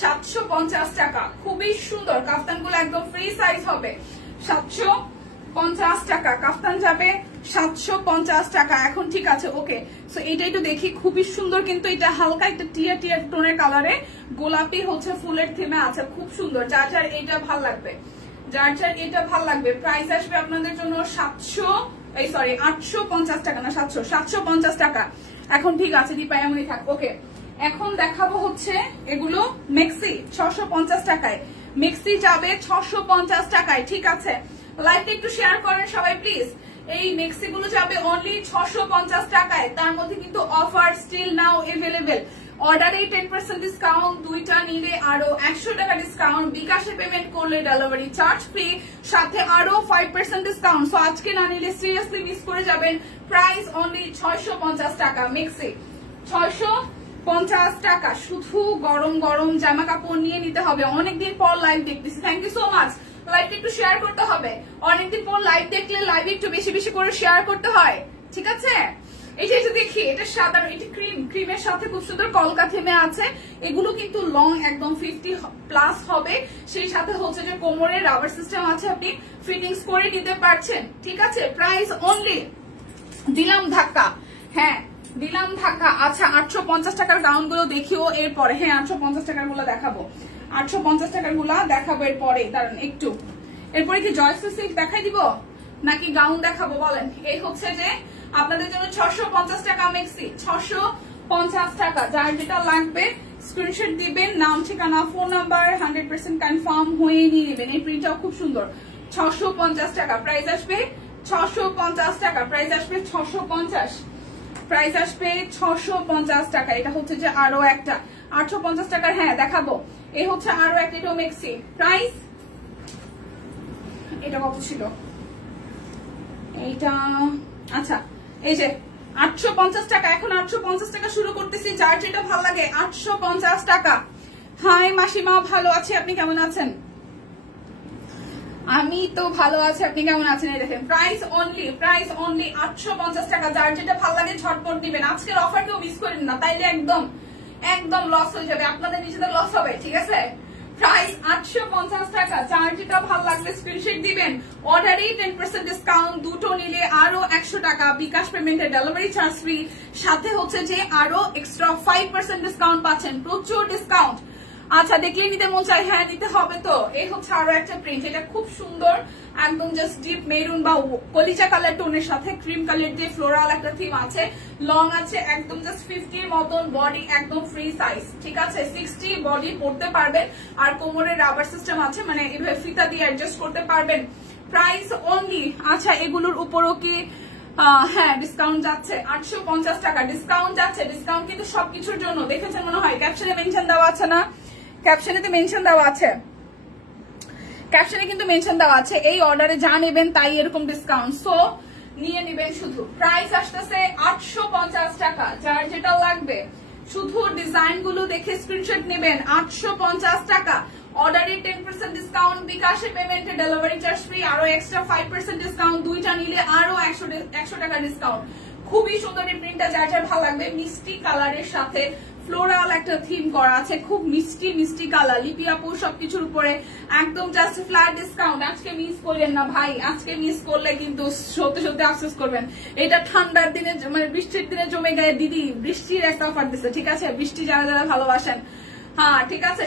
750 টাকা, খুবই সুন্দর কাফতান গুলো, একদম ফ্রি সাইজ হবে। 750 টাকা কাফতান যাবে, 750 টাকা। এখন ঠিক আছে, ওকে। সো এটা একটু দেখি, খুবই সুন্দর কিন্তু এটা হালকা একটা টিয়া টিয়া টোনের কালারে, গোলাপি হচ্ছে ফুলের থিমে আছে, খুব সুন্দর। যার যার এটা ভাল লাগবে, যার যার এটা ভাল লাগবে। প্রাইস আসবে আপনাদের জন্য 850 টাকা না 750 টাকা। এখন ঠিক আছে দীপা, এমনই থাক, ওকে। এখন দেখাবো হচ্ছে এগুলো মেক্সি 650 টাকায়, মেক্সি যাবে 650 টাকায়, ঠিক আছে। লাইভটা একটু শেয়ার করেন সবাই প্লিজ। এই মেক্সি গুলো যাবে অনলি 650 টাকায়, তার মধ্যে কিন্তু অফার স্টিল নাও এভেলেবেল। অর্ডারে 10% ডিসকাউন্ট, দুইটা নিলে আরো 100 টাকা ডিসকাউন্ট, বিকাশে পেমেন্ট করলে ডেলিভারি চার্জ ফ্রি, সাথে আরো 5% ডিসকাউন্ট। সো আজকে না নিলে সিরিয়াসলি মিস করে যাবেন। প্রাইস অনলি 650 টাকা, মেক্সি 650 টাকা। শুধু গরম গরম জামা কাপড় নিয়ে নিতে হবে। অনেকদিন পর লাইভ দেখতেছি, থ্যাংক ইউ সো মাচ। লাইভটা একটু শেয়ার করতে হবে, অনেকদিন পর লাইভ দেখলে লাইভে একটু বেশি বেশি করে শেয়ার করতে হয়, ঠিক আছে। এই যে দেখি, এটা সাদা, এটা ক্রিমের সাথে খুব সুন্দর কলকা থেমে আছে। এগুলো কিন্তু লং একদম 50+ হবে, সেই সাথে হচ্ছে যে কোমরের রাবার সিস্টেম আছে, আপনি ফিটিংস করে নিতে পারছেন, ঠিক আছে। প্রাইস অনলি দিলাম ধাক্কা, হ্যাঁ দিলাম ধাক্কা। আচ্ছা 850 টাকার গাউন গুলো দেখিও এরপরে, হ্যাঁ 850 টাকার গুলো দেখাবো, 850 টাকার গুলা দেখাবো এরপরে। দাঁড়ান একটু, এরপরে কি জয়সি সিল্ক দেখাই দিব নাকি গাউন দেখাবো বলেন? এই হচ্ছে যে আপনাদের জন্য 650 টাকা মেক্সি, 650 টাকা। যার যেটা লাগবে স্ক্রিনশট দিবেন, নাম ঠিকানা ফোন নাম্বার 100% কনফার্ম হয়ে নিয়ে নেবেন। এই প্রিন্টটাও খুব সুন্দর, 650 টাকা। প্রাইস আসবে 650 টাকা, প্রাইস আসবে 650, প্রাইস আসবে 650 টাকা। এটা হচ্ছে যে আরো একটা 850 টাকার, হ্যাঁ দেখাবো। এই হচ্ছে আরো একটা, এটাও মেক্সি। প্রাইস এটা কত ছিল এইটা? আচ্ছা এই যে 850 টাকা। এখন 850 টাকা শুরু করতেছি, যার যেটা ভালো লাগে 850 টাকা। হাই মাসিমা, ভালো আছি, আপনি কেমন আছেন? আমি তো ভালো আছি, আপনি কেমন আছেন? এই দেখেন প্রাইস অনলি 850 টাকা। যার যেটা ভালো লাগে ঝটপট দিবেন। আজকের অফার কেউ মিস করেন না, তাইলে একদম লস হয়ে যাবে, আপনাদের নিজেদের লস হবে, ঠিক আছে। প্রাইস 850 টাকা। যার যেটা ভালো লাগবে স্ক্রিনশট দিবেন। অর্ডারেই 10% ডিসকাউন্ট, দুটো নিলে আরো 100 টাকা, বিকাশ পেমেন্টে ডেলিভারি চার্জ ফ্রি, সাথে হচ্ছে যে আরো এক্সট্রা 5% ডিসকাউন্ট পাচ্ছেন, প্রচুর ডিসকাউন্ট। আচ্ছা দেখলে নিতে মন চাই, হ্যাঁ নিতে হবে তো। এই হচ্ছে আরো একটা প্রিন্ট, এটা খুব সুন্দর, একদম জাস্ট ডিপ মেরুন বা কলিজা কালার টোনের সাথে ক্রিম কালার দিয়ে ফ্লোরাল একটা থিম আছে, লং আছে একদম জাস্ট 50 মতন, বডি একদম ফ্রি সাইজ, ঠিক আছে। 60 বডি পড়তে পারবেন, আর কোমরের রাবার সিস্টেম আছে, মানে এভাবে ফিতা দিয়ে অ্যাডজাস্ট করতে পারবেন। প্রাইস অনলি, আচ্ছা এগুলোর উপরও কি হ্যাঁ ডিসকাউন্ট যাচ্ছে? 850 টাকা ডিসকাউন্ট যাচ্ছে। ডিসকাউন্ট কিন্তু সবকিছুর জন্য, দেখেছেন মনে হয় ক্যাপশনে মেনশন দেওয়া আছে না? ক্যাপশনে মেনশন দেওয়া আছে, ক্যাপশনে কিন্তু মেনশন দেওয়া আছে। এই অর্ডারে যা নেবেন তাই এরকম ডিসকাউন্ট, সো নিয়ে নেবেন শুধু। প্রাইস আসতেছে 850 টাকা। যার যেটা লাগবে শুধু ডিজাইন গুলো দেখে স্ক্রিনশট নেবেন। 850 টাকা। অর্ডারে 10% ডিসকাউন্ট, বিকাশে পেমেন্টে ডেলিভারি চার্জ ফ্রি, আরো এক্সট্রা 5% ডিসকাউন্ট, দুইটা নিলে আরো 100 টাকা ডিসকাউন্ট। খুবই সুন্দর এই প্রিন্টটা, যার যার ভালো লাগবে। মিষ্টি কালারের সাথে ফ্লোরাল একটা থিম করা আছে, খুব মিষ্টি কালার। লিপি আপু সবকিছুর উপরে একদম জাস্ট ফ্ল্যাট ডিসকাউন্ট। আজকে মিস করলেন না ভাই, আজকে মিস করলে কিন্তু সত্যি আফসোস করবেন। এটা ঠান্ডার দিনে, মানে বৃষ্টির দিনে জমে গেলে দিদি বৃষ্টির একটা অফার দিচ্ছে, ঠিক আছে। বৃষ্টি যারা যারা ভালোবাসেন, হ্যাঁ ঠিক আছে।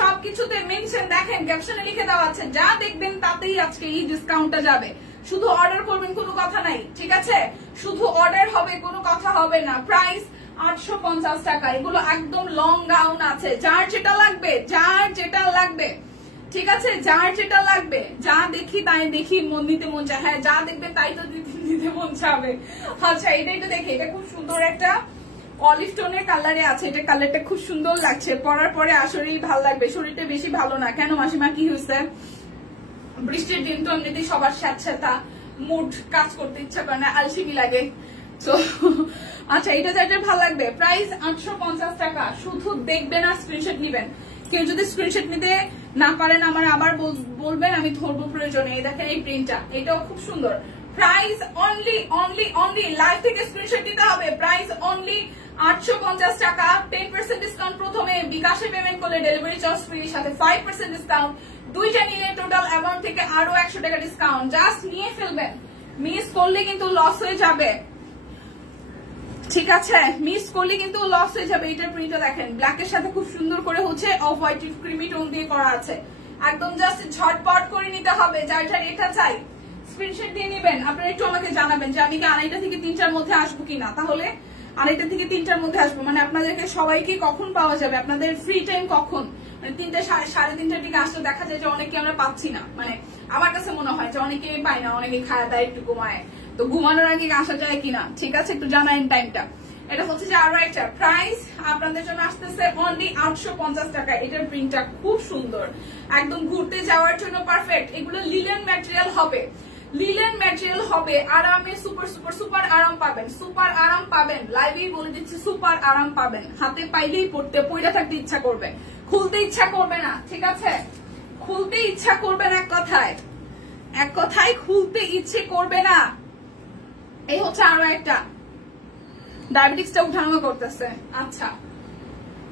সবকিছুতে মেনশন দেখেন, ক্যাপশনে লিখে দেওয়া আছে, যা দেখবেন তাতেই আজকে এই ডিসকাউন্টটা যাবে। শুধু অর্ডার করবেন, কোনো কথা নাই, ঠিক আছে। শুধু অর্ডার হবে, কোনো কথা হবে না। প্রাইস 850 টাকা। এগুলো একদম লং গাউন আছে, যার যেটা লাগবে, ঠিক আছে। যার যেটা লাগবে, যা দেখি তাই দেখি মন নিতে মন চায়, হ্যাঁ যা দেখবে তাই তো নিতে মন চাবে। আচ্ছা এটাই তো দেখে, এটা খুব সুন্দর একটা অলিভ টোনের কালারে আছে। এটা কালারটা খুব সুন্দর লাগছে, পরার পরে আসলেই ভালো লাগবে। শরীরটা বেশি ভালো না কেন মাসিমা, কি হয়েছে? বৃষ্টির দিন তো এমনিতেই সবার স্যাঁতস্যাঁতা মুড, কাজ করতে ইচ্ছা করে না, আলসেমি লাগে। সো আচ্ছা, এটা যাদের ভালো লাগবে প্রাইস 850 টাকা। শুধু দেখবেন আর স্ক্রিনশট নিবেন। কেউ যদি স্ক্রিনশট নিতে না পারেন আমার আবার বলবেন, আমি ধরবো প্রয়োজনে। এই দেখেন এই প্রিন্টটা, এটাও খুব সুন্দর। Price only only only live থেকে স্ক্রিনশট দিতে হবে। প্রাইস অনলি 850 টাকা। 10% ডিসকাউন্ট প্রথমে বিকাশে পেমেন্ট করলে ডেলিভারি চার্জ ফ্রি, সাথে 5% ডিসকাউন্ট। দুইটা নিলে টোটাল অ্যামাউন্ট থেকে আরো 100 টাকা ডিসকাউন্ট। জাস্ট নিয়ে ফেলবেন, মিস করলে কিন্তু লস হয়ে যাবে। ঠিক আছে, মিস করলে কিন্তু লস হয়ে যাবে। এটার প্রিন্টটা দেখেন, ব্ল্যাকের সাথে খুব সুন্দর করে হচ্ছে অফ হোয়াইট ক্রিমি টোন দিয়ে করা আছে। একদম জাস্ট ঝটপট করে নিতে হবে। যার যার এটা চাই স্ক্রিনশট দিয়ে নেবেন। আপনারা একটু আমাকে জানাবেন যে আমি কি 2:30 থেকে 3টার মধ্যে আসবো কিনা। তাহলে 2:30 থেকে 3টার মধ্যে আসবো, মানে আপনাদেরকে সবাইকে কখন পাওয়া যাবে, আপনাদের ফ্রি টাইম কখন। মানে 3টা 3:30টার দিকে আসলে দেখা যায় যে অনেকে আমরা পাচ্ছি না। মানে আমার কাছে মনে হয় যে অনেকে পায় না, অনেকে খায় দায় একটু ঘুমায়। তো ঘুমানোর আগে আসা যায় কিনা, ঠিক আছে, একটু জানাইন টাইমটা। এটা হচ্ছে যে আরো একটা প্রাইস আপনাদের জন্য আসতেছে অনলি 850 টাকা। এটার প্রিন্টটা খুব সুন্দর, একদম ঘুরতে যাওয়ার জন্য পারফেক্ট। এগুলো লিলেন ম্যাটেরিয়াল হবে, লিলেন ম্যাটেরিয়াল হবে। আরামে সুপার সুপার সুপার আরাম পাবেন, সুপার আরাম পাবেন। লাইভেই বলে দিচ্ছি সুপার আরাম পাবেন। হাতে পাইলেই পড়ে থাকতে ইচ্ছা করবে, খুলতে ইচ্ছা করবে না। ঠিক আছে, খুলতে ইচ্ছা করবে না, এক কথায় খুলতে ইচ্ছে করবে না। এই হচ্ছে আরো একটা, ডায়াবেটিক্সটা উঠানো করতেছে। আচ্ছা,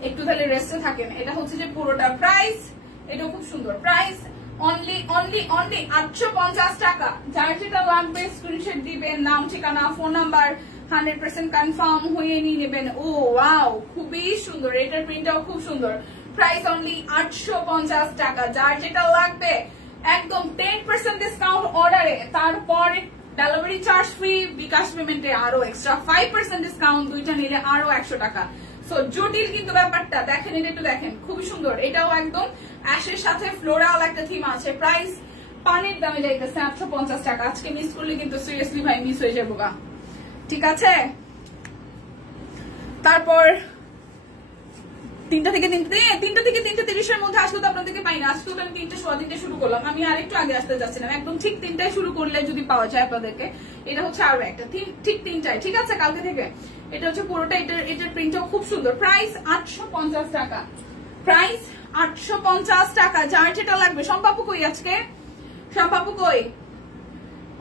একটু তাহলে রেস্টে থাকেন। এটা হচ্ছে যে পুরোটা প্রাইস, এটা খুব সুন্দর। প্রাইস অনলি অনলি অনলি 850 টাকা। যার যেটা লাগবে স্ক্রিনশট দিবেন, নাম ঠিকানা ফোন নাম্বার 100% কনফার্ম হয়ে নিয়ে নেবেন। ও ওয়াও, খুবই সুন্দর। এটার প্রিন্টটাও খুব সুন্দর। প্রাইস অনলি 850 টাকা। যার যেটা লাগবে একদম 10% ডিসকাউন্ট অর্ডারে, তারপরে ডেলিভারি চার্জ ফ্রি, বিকাশ পেমেন্টে আরো এক্সট্রা 5% ডিসকাউন্ট। দুইটা নিলে আরো 100 টাকা। সো জটিল কিন্তু ব্যাপারটা, দেখেন এটা একটু দেখেন, খুবই সুন্দর। এটাও একদম অ্যাশের সাথে ফ্লোরাল একটা থিম আছে। প্রাইস পানির দামে যাইতেছে 850 টাকা। আজকে মিস করলে কিন্তু সিরিয়াসলি ভাই মিস হয়ে যাবো গা। ঠিক আছে, তারপর 3টা থেকে 3:30-3:30 মধ্যে আসলে তো আপনাদেরকে পাই না। আজকে তো আমি 3:15 শুরু করলাম, আমি আরেকটু আগে আসতে যাচ্ছিলাম। একদম ঠিক 3টায় শুরু করলে যদি পাওয়া যায় আপনাদেরকে। এটা হচ্ছে আরো একটা ঠিক 3টায়, ঠিক আছে, কালকে থেকে। এটা হচ্ছে পুরোটা, এটার প্রিন্টটাও খুব সুন্দর। প্রাইস 850 টাকা। প্রাইস 850 টাকা। যার যেটা লাগবে। সম্পাপু কই আজকে, সম্পাপু কই?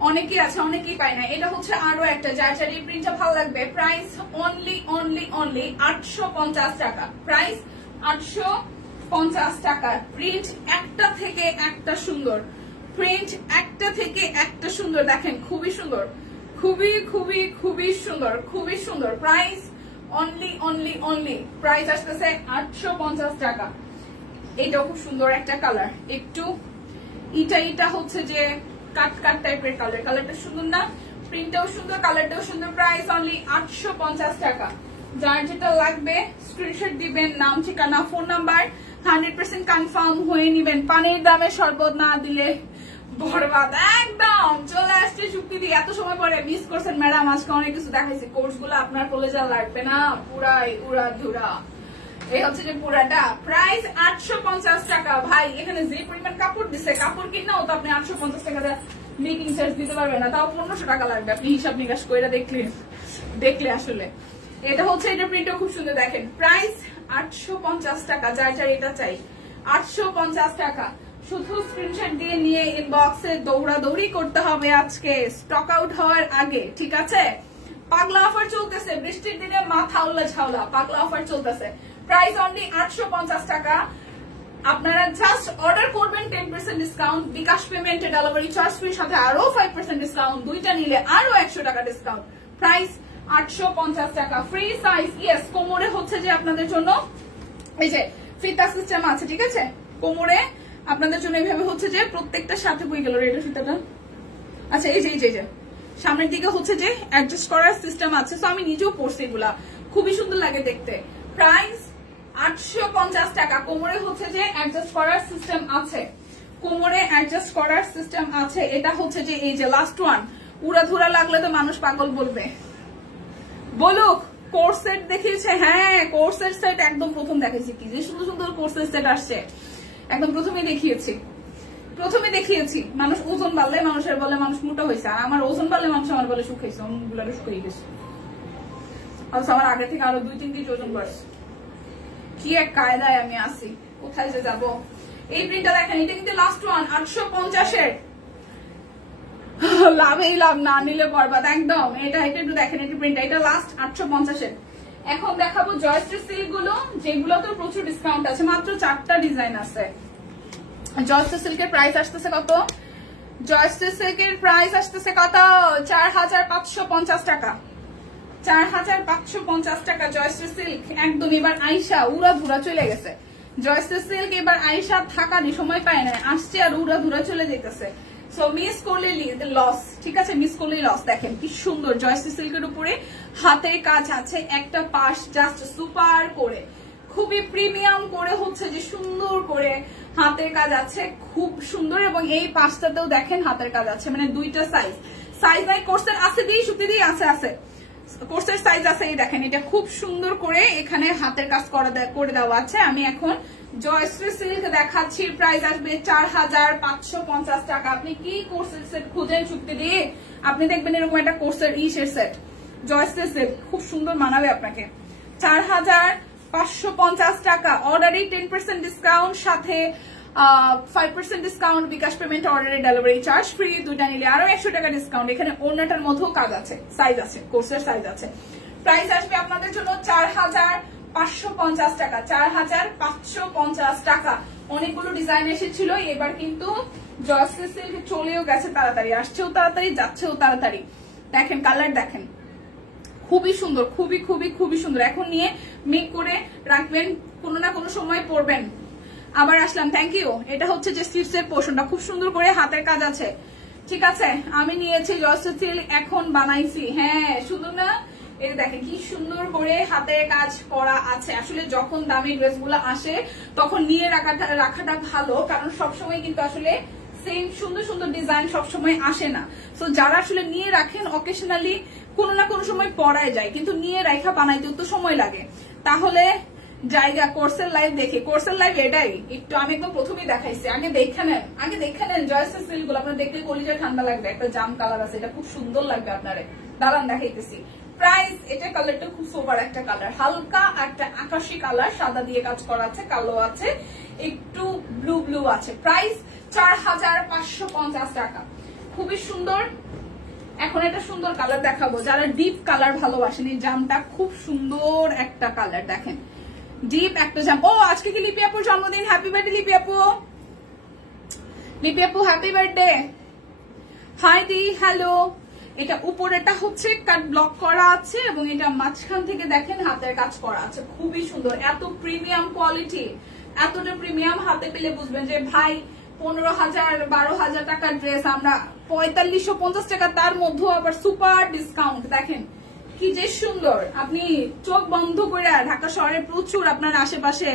অনেকেই আছে, অনেকেই পায় না। এটা হচ্ছে আরো একটা, যার যার এই প্রিন্টটা ভালো লাগবে। প্রাইস অনলি অনলি অনলি 850 টাকা। প্রাইস 850 টাকা। প্রিন্ট একটা থেকে একটা সুন্দর, প্রিন্ট একটা থেকে একটা সুন্দর। দেখেন খুবই সুন্দর, খুবই খুবই খুবই সুন্দর, খুবই সুন্দর। Price only only only, price আসতেছে 850 টাকা। এটাও খুব সুন্দর একটা কালার, একটু এটা হচ্ছে যে কাট কাট টাইপের কালার। কালারটা সুন্দর না? প্রিন্টটাও সুন্দর, কালারটাও সুন্দর। প্রাইস অনলি 850 টাকা। যার যেটা লাগবে স্ক্রিনশট দিবেন, নাম ঠিকানা ফোন নাম্বার 100% কনফার্ম হয়ে নিবেন। পানির দামে শরবত না দিলে বরবাদ। একদম চলে আসছে চুক্তি দিয়ে। এত সময় পরে মিস করছেন ম্যাডাম, আজকে অনেক কিছু দেখাইছি। কোর্স গুলো আপনার কলেজে লাগবে না, পুরাই উড়া ধুরা। এই হচ্ছে যে পুরাটা। প্রাইস 850 টাকা। ভাই এখানে যে পরিমাণ কাপড় দিচ্ছে, কাপড় কিনাও তো আপনি 850 টাকা মেকিং চার্জ দিতে পারবেন না, তাও 1500 টাকা লাগবে। আপনি হিসাব নিকাশ করে দেখলে আসলে। এটা হচ্ছে, এটা প্রিন্টও খুব সুন্দর। দেখেন প্রাইস 850 টাকা। যার যার এটা চাই 850 টাকা। শুধু স্ক্রিনশট দিয়ে নিয়ে ইনবক্সে দৌড়াদৌড়ি করতে হবে আজকে স্টক আউট হওয়ার আগে। ঠিক আছে, পাগলা অফার চলতেছে, বৃষ্টির দিনে মাথা উল্লা ঝাউলা, পাগলা অফার চলতেছে। প্রাইস অনলি 850 টাকা। আপনারা জাস্ট অর্ডার করবেন, 10% ডিসকাউন্ট, বিকাশ পেমেন্টে ডেলিভারি চার্জ ফ্রি, সাথে আরো 5% ডিসকাউন্ট। দুইটা নিলে আরো 100 টাকা ডিসকাউন্ট। প্রাইস 850 টাকা। Free size, yes. কোমরে হচ্ছে যে আপনাদের জন্য এই যে ফিতা সিস্টেম আছে, ঠিক আছে। কোমরে আপনাদের জন্য এইভাবে হচ্ছে যে প্রত্যেকটার সাথে বই গেল রেডি ফিতাটা। আচ্ছা, এই যে সামনের দিকে হচ্ছে যে অ্যাডজাস্ট করার সিস্টেম আছে। তো আমি নিজেও পরছি, এগুলা খুবই সুন্দর লাগে দেখতে। প্রাইস 850 টাকা। কোমরে হচ্ছে যে অ্যাডজাস্ট করার সিস্টেম আছে, কোমরে অ্যাডজাস্ট করার সিস্টেম আছে। এটা হচ্ছে যে এই যে লাস্ট ওয়ান। উড়াধুরা লাগলে তো মানুষ পাগল বলবে, বলুক। কোর্সেট দেখিয়েছে, হ্যাঁ কোর্সের সেট একদম প্রথম দেখাইছি। কি যে সুন্দর সুন্দর কোর্সের সেট আসছে, একদম প্রথমে দেখিয়েছি। মানুষ ওজন বাড়লে মানুষের বলে মানুষ মোটা হয়েছে, আর আমার ওজন বাড়লে মানুষ আমার বলে শুকাইছে, অন্যগুলো শুকিয়ে গেছে। আমার আগে থেকে আরো 2-3 কেজি ওজন বাড়ছে। কি এক কায়দায় আমি আসি, কোথায় যে যাবো। এই প্রিন্টটা দেখেন, এটা কিন্তু লাস্ট ওয়ান 850-এর। লাভেই লাভ, না নিলে বরবাদ একদম। এটা একটু দেখেন, এটা প্রিন্টটা, এটা লাস্ট 850-এর। এখন দেখাবো জয়স্ট্রি সিল্ক গুলো, যেগুলো তো প্রচুর ডিসকাউন্ট আছে, মাত্র 4টা ডিজাইন আছে। জয়স্ট্রি সিল্কের প্রাইস আসতেছে কত? জয়স্ট্রি সিল্কের প্রাইস আসতেছে কত? 4550 টাকা। 4550 টাকা জয়শ্রী সিল্ক একদম। এবার আইসা উড়া ধুরা চলে গেছে জয়শ্রী সিল্ক, এবার আইসা থাকারই সময় পায় না, আসছে আর উড়া ধুরা চলে যেতেছে। সো মিস করলে লস, ঠিক আছে, মিস করলে লস। দেখেন কি সুন্দর জয়শ্রী সিল্কের উপরে হাতের কাজ আছে, একটা পাশ জাস্ট সুপার করে, খুবই প্রিমিয়াম করে হচ্ছে যে সুন্দর করে হাতের কাজ আছে, খুব সুন্দর। এবং এই পাশটাতেও দেখেন হাতের কাজ আছে, মানে 2টা সাইজ নাই, কোর্সের আছে দিয়ে সুতি দিয়ে আছে কোর্সের সাইজ আছে। এই দেখেন, এটা খুব সুন্দর করে এখানে হাতের কাজ করে দেওয়া আছে। আমি এখন জয়শ্রী সিল্ক দেখাচ্ছি, প্রাইস আসবে 4550 টাকা। আপনি কি কোর্সের সেট খুঁজেন চুক্তি দিয়ে, আপনি দেখবেন এরকম একটা কোর্সের সেট জয়শ্রী সিল্ক, খুব সুন্দর মানাবে আপনাকে। 4550 টাকা। অর্ডারে 10% ডিসকাউন্ট, সাথে 5% ডিসকাউন্ট, বিকাশ পেমেন্ট, অর্ডারে ডেলিভারি চার্জ ফ্রি, 2টা নিলে আরো 100 টাকা ডিসকাউন্ট। এখানে ওড়নাটার মধ্যেও কাজ আছে, সাইজ আছে, কোর্সের সাইজ আছে। প্রাইস আসবে আপনাদের জন্য 4550 টাকা। 4550 টাকা। অনেকগুলো ডিজাইন এসেছিল, এবার কিন্তু জয়শ্রী সিল্ক চলেও গেছে তাড়াতাড়ি, আসছেও তাড়াতাড়ি, যাচ্ছেও তাড়াতাড়ি। দেখেন কালার দেখেন, খুবই সুন্দর, খুবই খুবই খুবই সুন্দর। এখন নিয়ে মেক করে রাখবেন, কোনো না কোনো সময় পরবেন। আবার আসলাম, থ্যাংক ইউ। এটা হচ্ছে যে স্লিভসের পোর্শনটা, খুব সুন্দর করে হাতের কাজ আছে, ঠিক আছে। আমি নিয়েছি জয়শ্রী সিল্ক, এখন বানাইছি, হ্যাঁ সুন্দর না? এই দেখেন কি সুন্দর করে হাতের কাজ করা আছে। আসলে যখন দামি ড্রেসগুলো আসে তখন নিয়ে রাখাটা ভালো, কারণ সবসময় কিন্তু আসলে সেম সুন্দর সুন্দর ডিজাইন সবসময় আসে না। তো যারা আসলে নিয়ে রাখেন অকেশনালি কোনো না কোনো সময় পরায় যায়, কিন্তু নিয়ে রাখা বানাইতেও তো সময় লাগে। তাহলে জায়গা কোর্সের লাইভ দেখে, কোর্সের লাইভ এটাই একটু আমি একদম প্রথমেই দেখাইছি, আগে দেখে নেন জয়শ্রী সিল্ক গুলো, আপনার দেখলে কলিজা ঠান্ডা লাগবে। একটা জাম কালার আছে, এটা খুব সুন্দর লাগবে আপনারে, দাঁড়ান দেখাইতেছি। প্রাইস, এটা কালারটা খুব সুপার একটা কালার, হালকা একটা আকাশি কালার, সাদা দিয়ে কাজ করা আছে, কালো আছে, একটু ব্লু আছে। প্রাইস 4550 টাকা, খুবই সুন্দর। এখন একটা সুন্দর কালার দেখাবো, যারা ডিপ কালার ভালোবাসেন। এই জামটা খুব সুন্দর একটা কালার, দেখেন ডিপ একটা জাম। ও আজকে কি লিপি আপুর জন্মদিন, হ্যাপি বার্থডে লিপি আপু। লিপি আপু হ্যাপি বার্থডে। হাই দি, হ্যালো। এটা উপরেটা হচ্ছে কাট ব্লক করা আছে, এবং এটা মাঝখান থেকে দেখেন হাতের কাজ করা আছে, খুবই সুন্দর। এত প্রিমিয়াম কোয়ালিটি, এতটা প্রিমিয়াম হাতে পেলে বুঝবেন যে ভাই 15,000-12,000 টাকার ড্রেস আমরা 4550 টাকা, তার মধ্যেও আবার সুপার ডিসকাউন্ট। দেখেন কি যে সুন্দর, আপনি চোখ বন্ধ করে, ঢাকা শহরে প্রচুর আপনার আশেপাশে।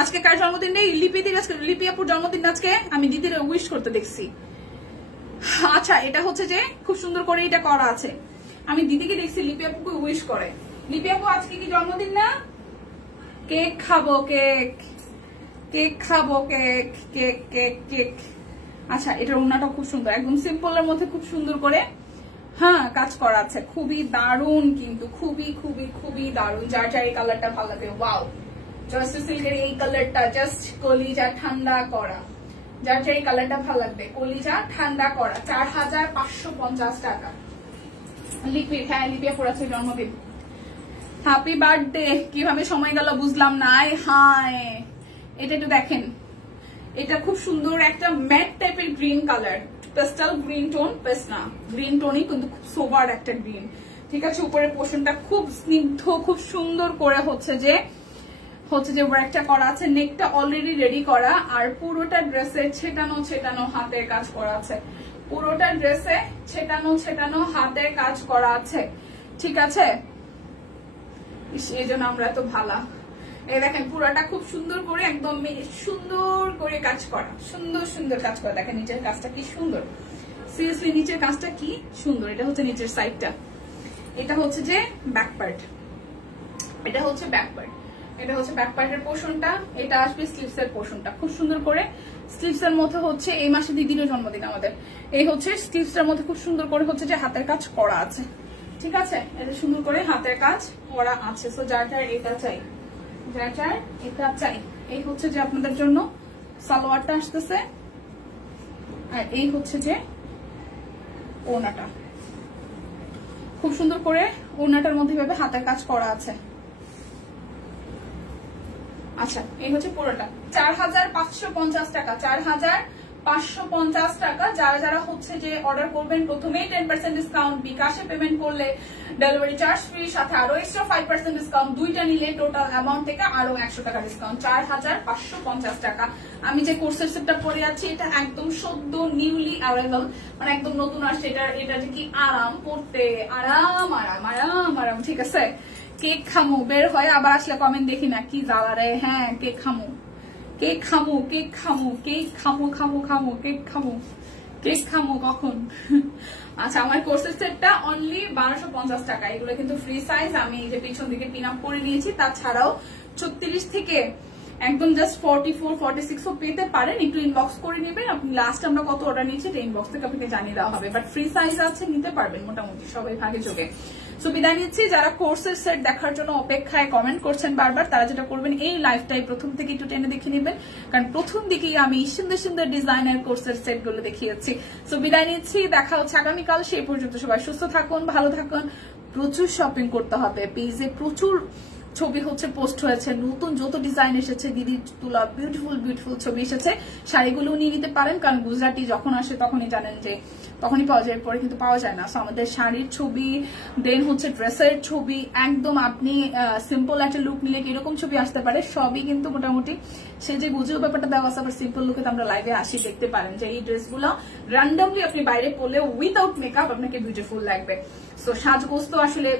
আজকে কার জন্মদিন নেই? লিপি আপুর জন্মদিন আজকে, আমি দিদির উইশ করতে দেখছি। আচ্ছা, এটা হচ্ছে যে খুব সুন্দর করে এটা করা আছে, আমি দিদিকে দেখছি লিপি আপুকে উইশ করে। লিপি আপু আজকে কি জন্মদিন না? কেক খাবো, কেক খাবো, কেক কেক কেক কেক। আচ্ছা, এটার ওড়নাটা খুব সুন্দর, একদম সিম্পলের মধ্যে খুব সুন্দর করে হ্যাঁ কাজ করা আছে, খুবই দারুণ, কিন্তু খুবই খুবই খুবই দারুণ। যার যার এই কালারটা ভালো লাগে, ওয়াও। জয়শ্রী সিল্কের এই কালারটা জাস্ট কলিজা ঠান্ডা করা, যার যার এই কালারটা ভালো লাগবে, কলিজা ঠান্ডা করা। 4550 টাকা। লিকুইড, হ্যাঁ লিপি আপুর আছে জন্মদিন, হ্যাপি বার্থডে। কিভাবে সময় গেল বুঝলাম না। হায়, এটা একটু দেখেন, এটা খুব সুন্দর একটা ম্যাট টাইপের green colour, pastel green tone, পেস্না গ্রিন টোনই কিন্তু খুব সোবার একটা গ্রিন, ঠিক আছে। উপরের পোর্শনটা খুব স্নিগ্ধ, খুব সুন্দর করে হচ্ছে যে ওয়ার্কটা করা আছে, নেকটা অলরেডি রেডি করা, আর পুরোটা ড্রেসে ছেটানো হাতের কাজ করা আছে, পুরোটা ড্রেসে ছেটানো হাতের কাজ করা আছে, ঠিক আছে। এই জন্য আমরা তো ভালা। এই দেখেন পুরোটা খুব সুন্দর করে, একদম সুন্দর করে কাজ করা, সুন্দর সুন্দর কাজ করা। দেখেন নিচের কাজটা কি সুন্দর, সিরিয়াসলি নিচের কাজটা কি সুন্দর। এটা হচ্ছে নিচের সাইডটা, এটা হচ্ছে যে ব্যাক পার্ট, এটা হচ্ছে ব্যাক পার্ট, এটা হচ্ছে ব্যাক পার্টের পোর্শনটা, এটা আসবে স্লিভস এর পোর্শনটা। খুব সুন্দর করে স্লিভস এর মধ্যে হচ্ছে, এই মাসে দিদিরও জন্মদিন আমাদের, এই হচ্ছে স্লিভস এর মধ্যে খুব সুন্দর করে হচ্ছে যে হাতের কাজ করা আছে, ঠিক আছে, এটা সুন্দর করে হাতের কাজ করা আছে। সো যার যার এটা চাই, যার যার এটা চাই। এই হচ্ছে যে আপনাদের জন্য সালোয়ারটা আসতেছে, আর এই হচ্ছে যে ওড়নাটা। খুব সুন্দর করে ওড়নাটার মধ্যে ভাবে হাতের কাজ করা আছে। আচ্ছা, এই হচ্ছে পুরোটা 4550 টাকা, 4550 টাকা। যারা যারা হচ্ছে যে অর্ডার করবেন প্রথমেই 10% ডিসকাউন্ট, বিকাশে পেমেন্ট করলে ডেলিভারি চার্জ ফ্রি, সাথে আরো এক্সট্রা 5% ডিসকাউন্ট, দুইটা নিলে টোটাল অ্যামাউন্ট থেকে আরো 100 টাকা ডিসকাউন্ট, 4550 টাকা। আমি যে কোর্সের সেটটা পরে আছি এটা একদম সদ্য নিউলি অ্যারাইভাল, মানে একদম নতুন আসছে। এটা যে কি আরাম পড়তে, আরাম আরাম আরাম আরাম। ঠিক আছে, কেক খামু বের হয় আবার আসলে কমেন্ট দেখি না কি জ্বালা রে। হ্যাঁ, কেক খামু, কেক খামু, কেক খামু, কেক খামু, খামু খামু, কেক খামু, কেক খামু কখন? আচ্ছা, আমার কোর্সের সেটটা অনলি 1250 টাকা। এগুলো কিন্তু ফ্রি সাইজ। আমি এই যে পিছন দিকে পিন আপ করে নিয়েছি। তাছাড়াও 36 থেকে একদম জাস্ট 44, 46 পেতে পারেন। একটু ইনবক্স করে নেবেন আপনি। লাস্ট আমরা কত অর্ডার নিয়েছি এটা ইনবক্স থেকে আপনাকে জানিয়ে দেওয়া হবে, বাট ফ্রি সাইজ আছে, নিতে পারবেন মোটামুটি সবাই ভাগে যোগে। সো বিদায় নিচ্ছি। যারা কোর্সের সেট দেখার জন্য অপেক্ষায় কমেন্ট করছেন বারবার, তারা যেটা করবেন এই লাইভটাই প্রথম থেকে একটু টেনে দেখে নেবেন, কারণ প্রথম দিকেই আমি সুন্দর সুন্দর ডিজাইনের কোর্সের সেট গুলো দেখিয়েছি। সো বিদায় নিচ্ছি, দেখা হচ্ছে আগামীকাল। সেই পর্যন্ত সবাই সুস্থ থাকুন, ভালো থাকুন। প্রচুর শপিং করতে হবে, পেজে প্রচুর ছবি হচ্ছে পোস্ট হয়েছে, নতুন যত ডিজাইন এসেছে, দিদি তুলা বিউটিফুল বিউটিফুল ছবি এসেছে। শাড়িগুলো নিয়ে নিতে পারেন, কারণ গুজরাটি যখন আসে তখনই জানেন যে তখনই পাওয়া যায়, পরে কিন্তু পাওয়া যায় না। সো আমাদের শাড়ির ছবি, দেন হচ্ছে ড্রেসের ছবি, একদম আপনি সিম্পল একটা লুক নিলে কিরকম ছবি আসতে পারে সবই কিন্তু মোটামুটি সে যে গুজেও ব্যাপারটা দেওয়া আছে। আবার সিম্পল লুকে তো আমরা লাইভে আসি, দেখতে পারেন যে এই ড্রেসগুলো র্যান্ডমলি আপনি বাইরে পরলে উইথাউট মেকআপ আপনাকে বিউটিফুল লাগবে। সো সাজগোজ তো আসলে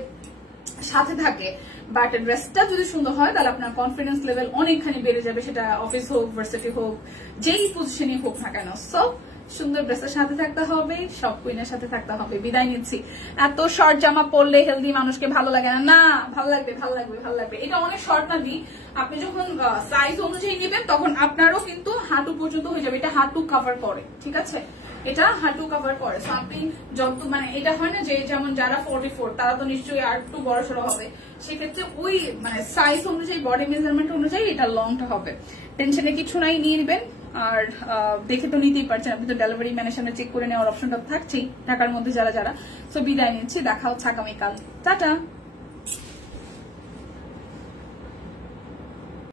সাথে থাকে, বাট ড্রেসটা যদি সুন্দর হয় তাহলে আপনার কনফিডেন্স লেভেল অনেকখানি বেড়ে যাবে, সেটা অফিস হোক, ভার্সিটি হোক, যেই পজিশনে হোক না কেন। সো সুন্দর ড্রেসের সাথে থাকতে হবে, সব কুইনের সাথে থাকতে হবে। বিদায় নিচ্ছি। এত শর্ট জামা পরলে হেলদি মানুষকে ভালো লাগে না। না, ভালো লাগবে, ভালো লাগবে, ভালো লাগবে। এটা অনেক শর্ট না দি, আপনি যখন সাইজ অনুযায়ী নেবেন তখন আপনারও কিন্তু হাঁটু পর্যন্ত হয়ে যাবে। এটা হাঁটু কভার করে, ঠিক আছে, এটা হাঁটু কভার করে। সো আপনি যত মানে এটা হয় না যে যেমন যারা 44 তারা তো নিশ্চয়ই আর একটু বড় সড়ো হবে, সেক্ষেত্রে ওই মানে সাইজ অনুযায়ী, বডি মেজারমেন্ট অনুযায়ী এটা লংটা হবে। টেনশনে কিছু নাই, নিয়ে নেবেন। আর দেখে তো নিতেই পারছেন, আপনি তো ডেলিভারি ম্যানের সামনে চেক করে নেওয়ার অপশনটা থাকছেই ঢাকার মধ্যে যারা যারা। সো বিদায় নিচ্ছি, দেখা হচ্ছে আগামীকাল। টাটা।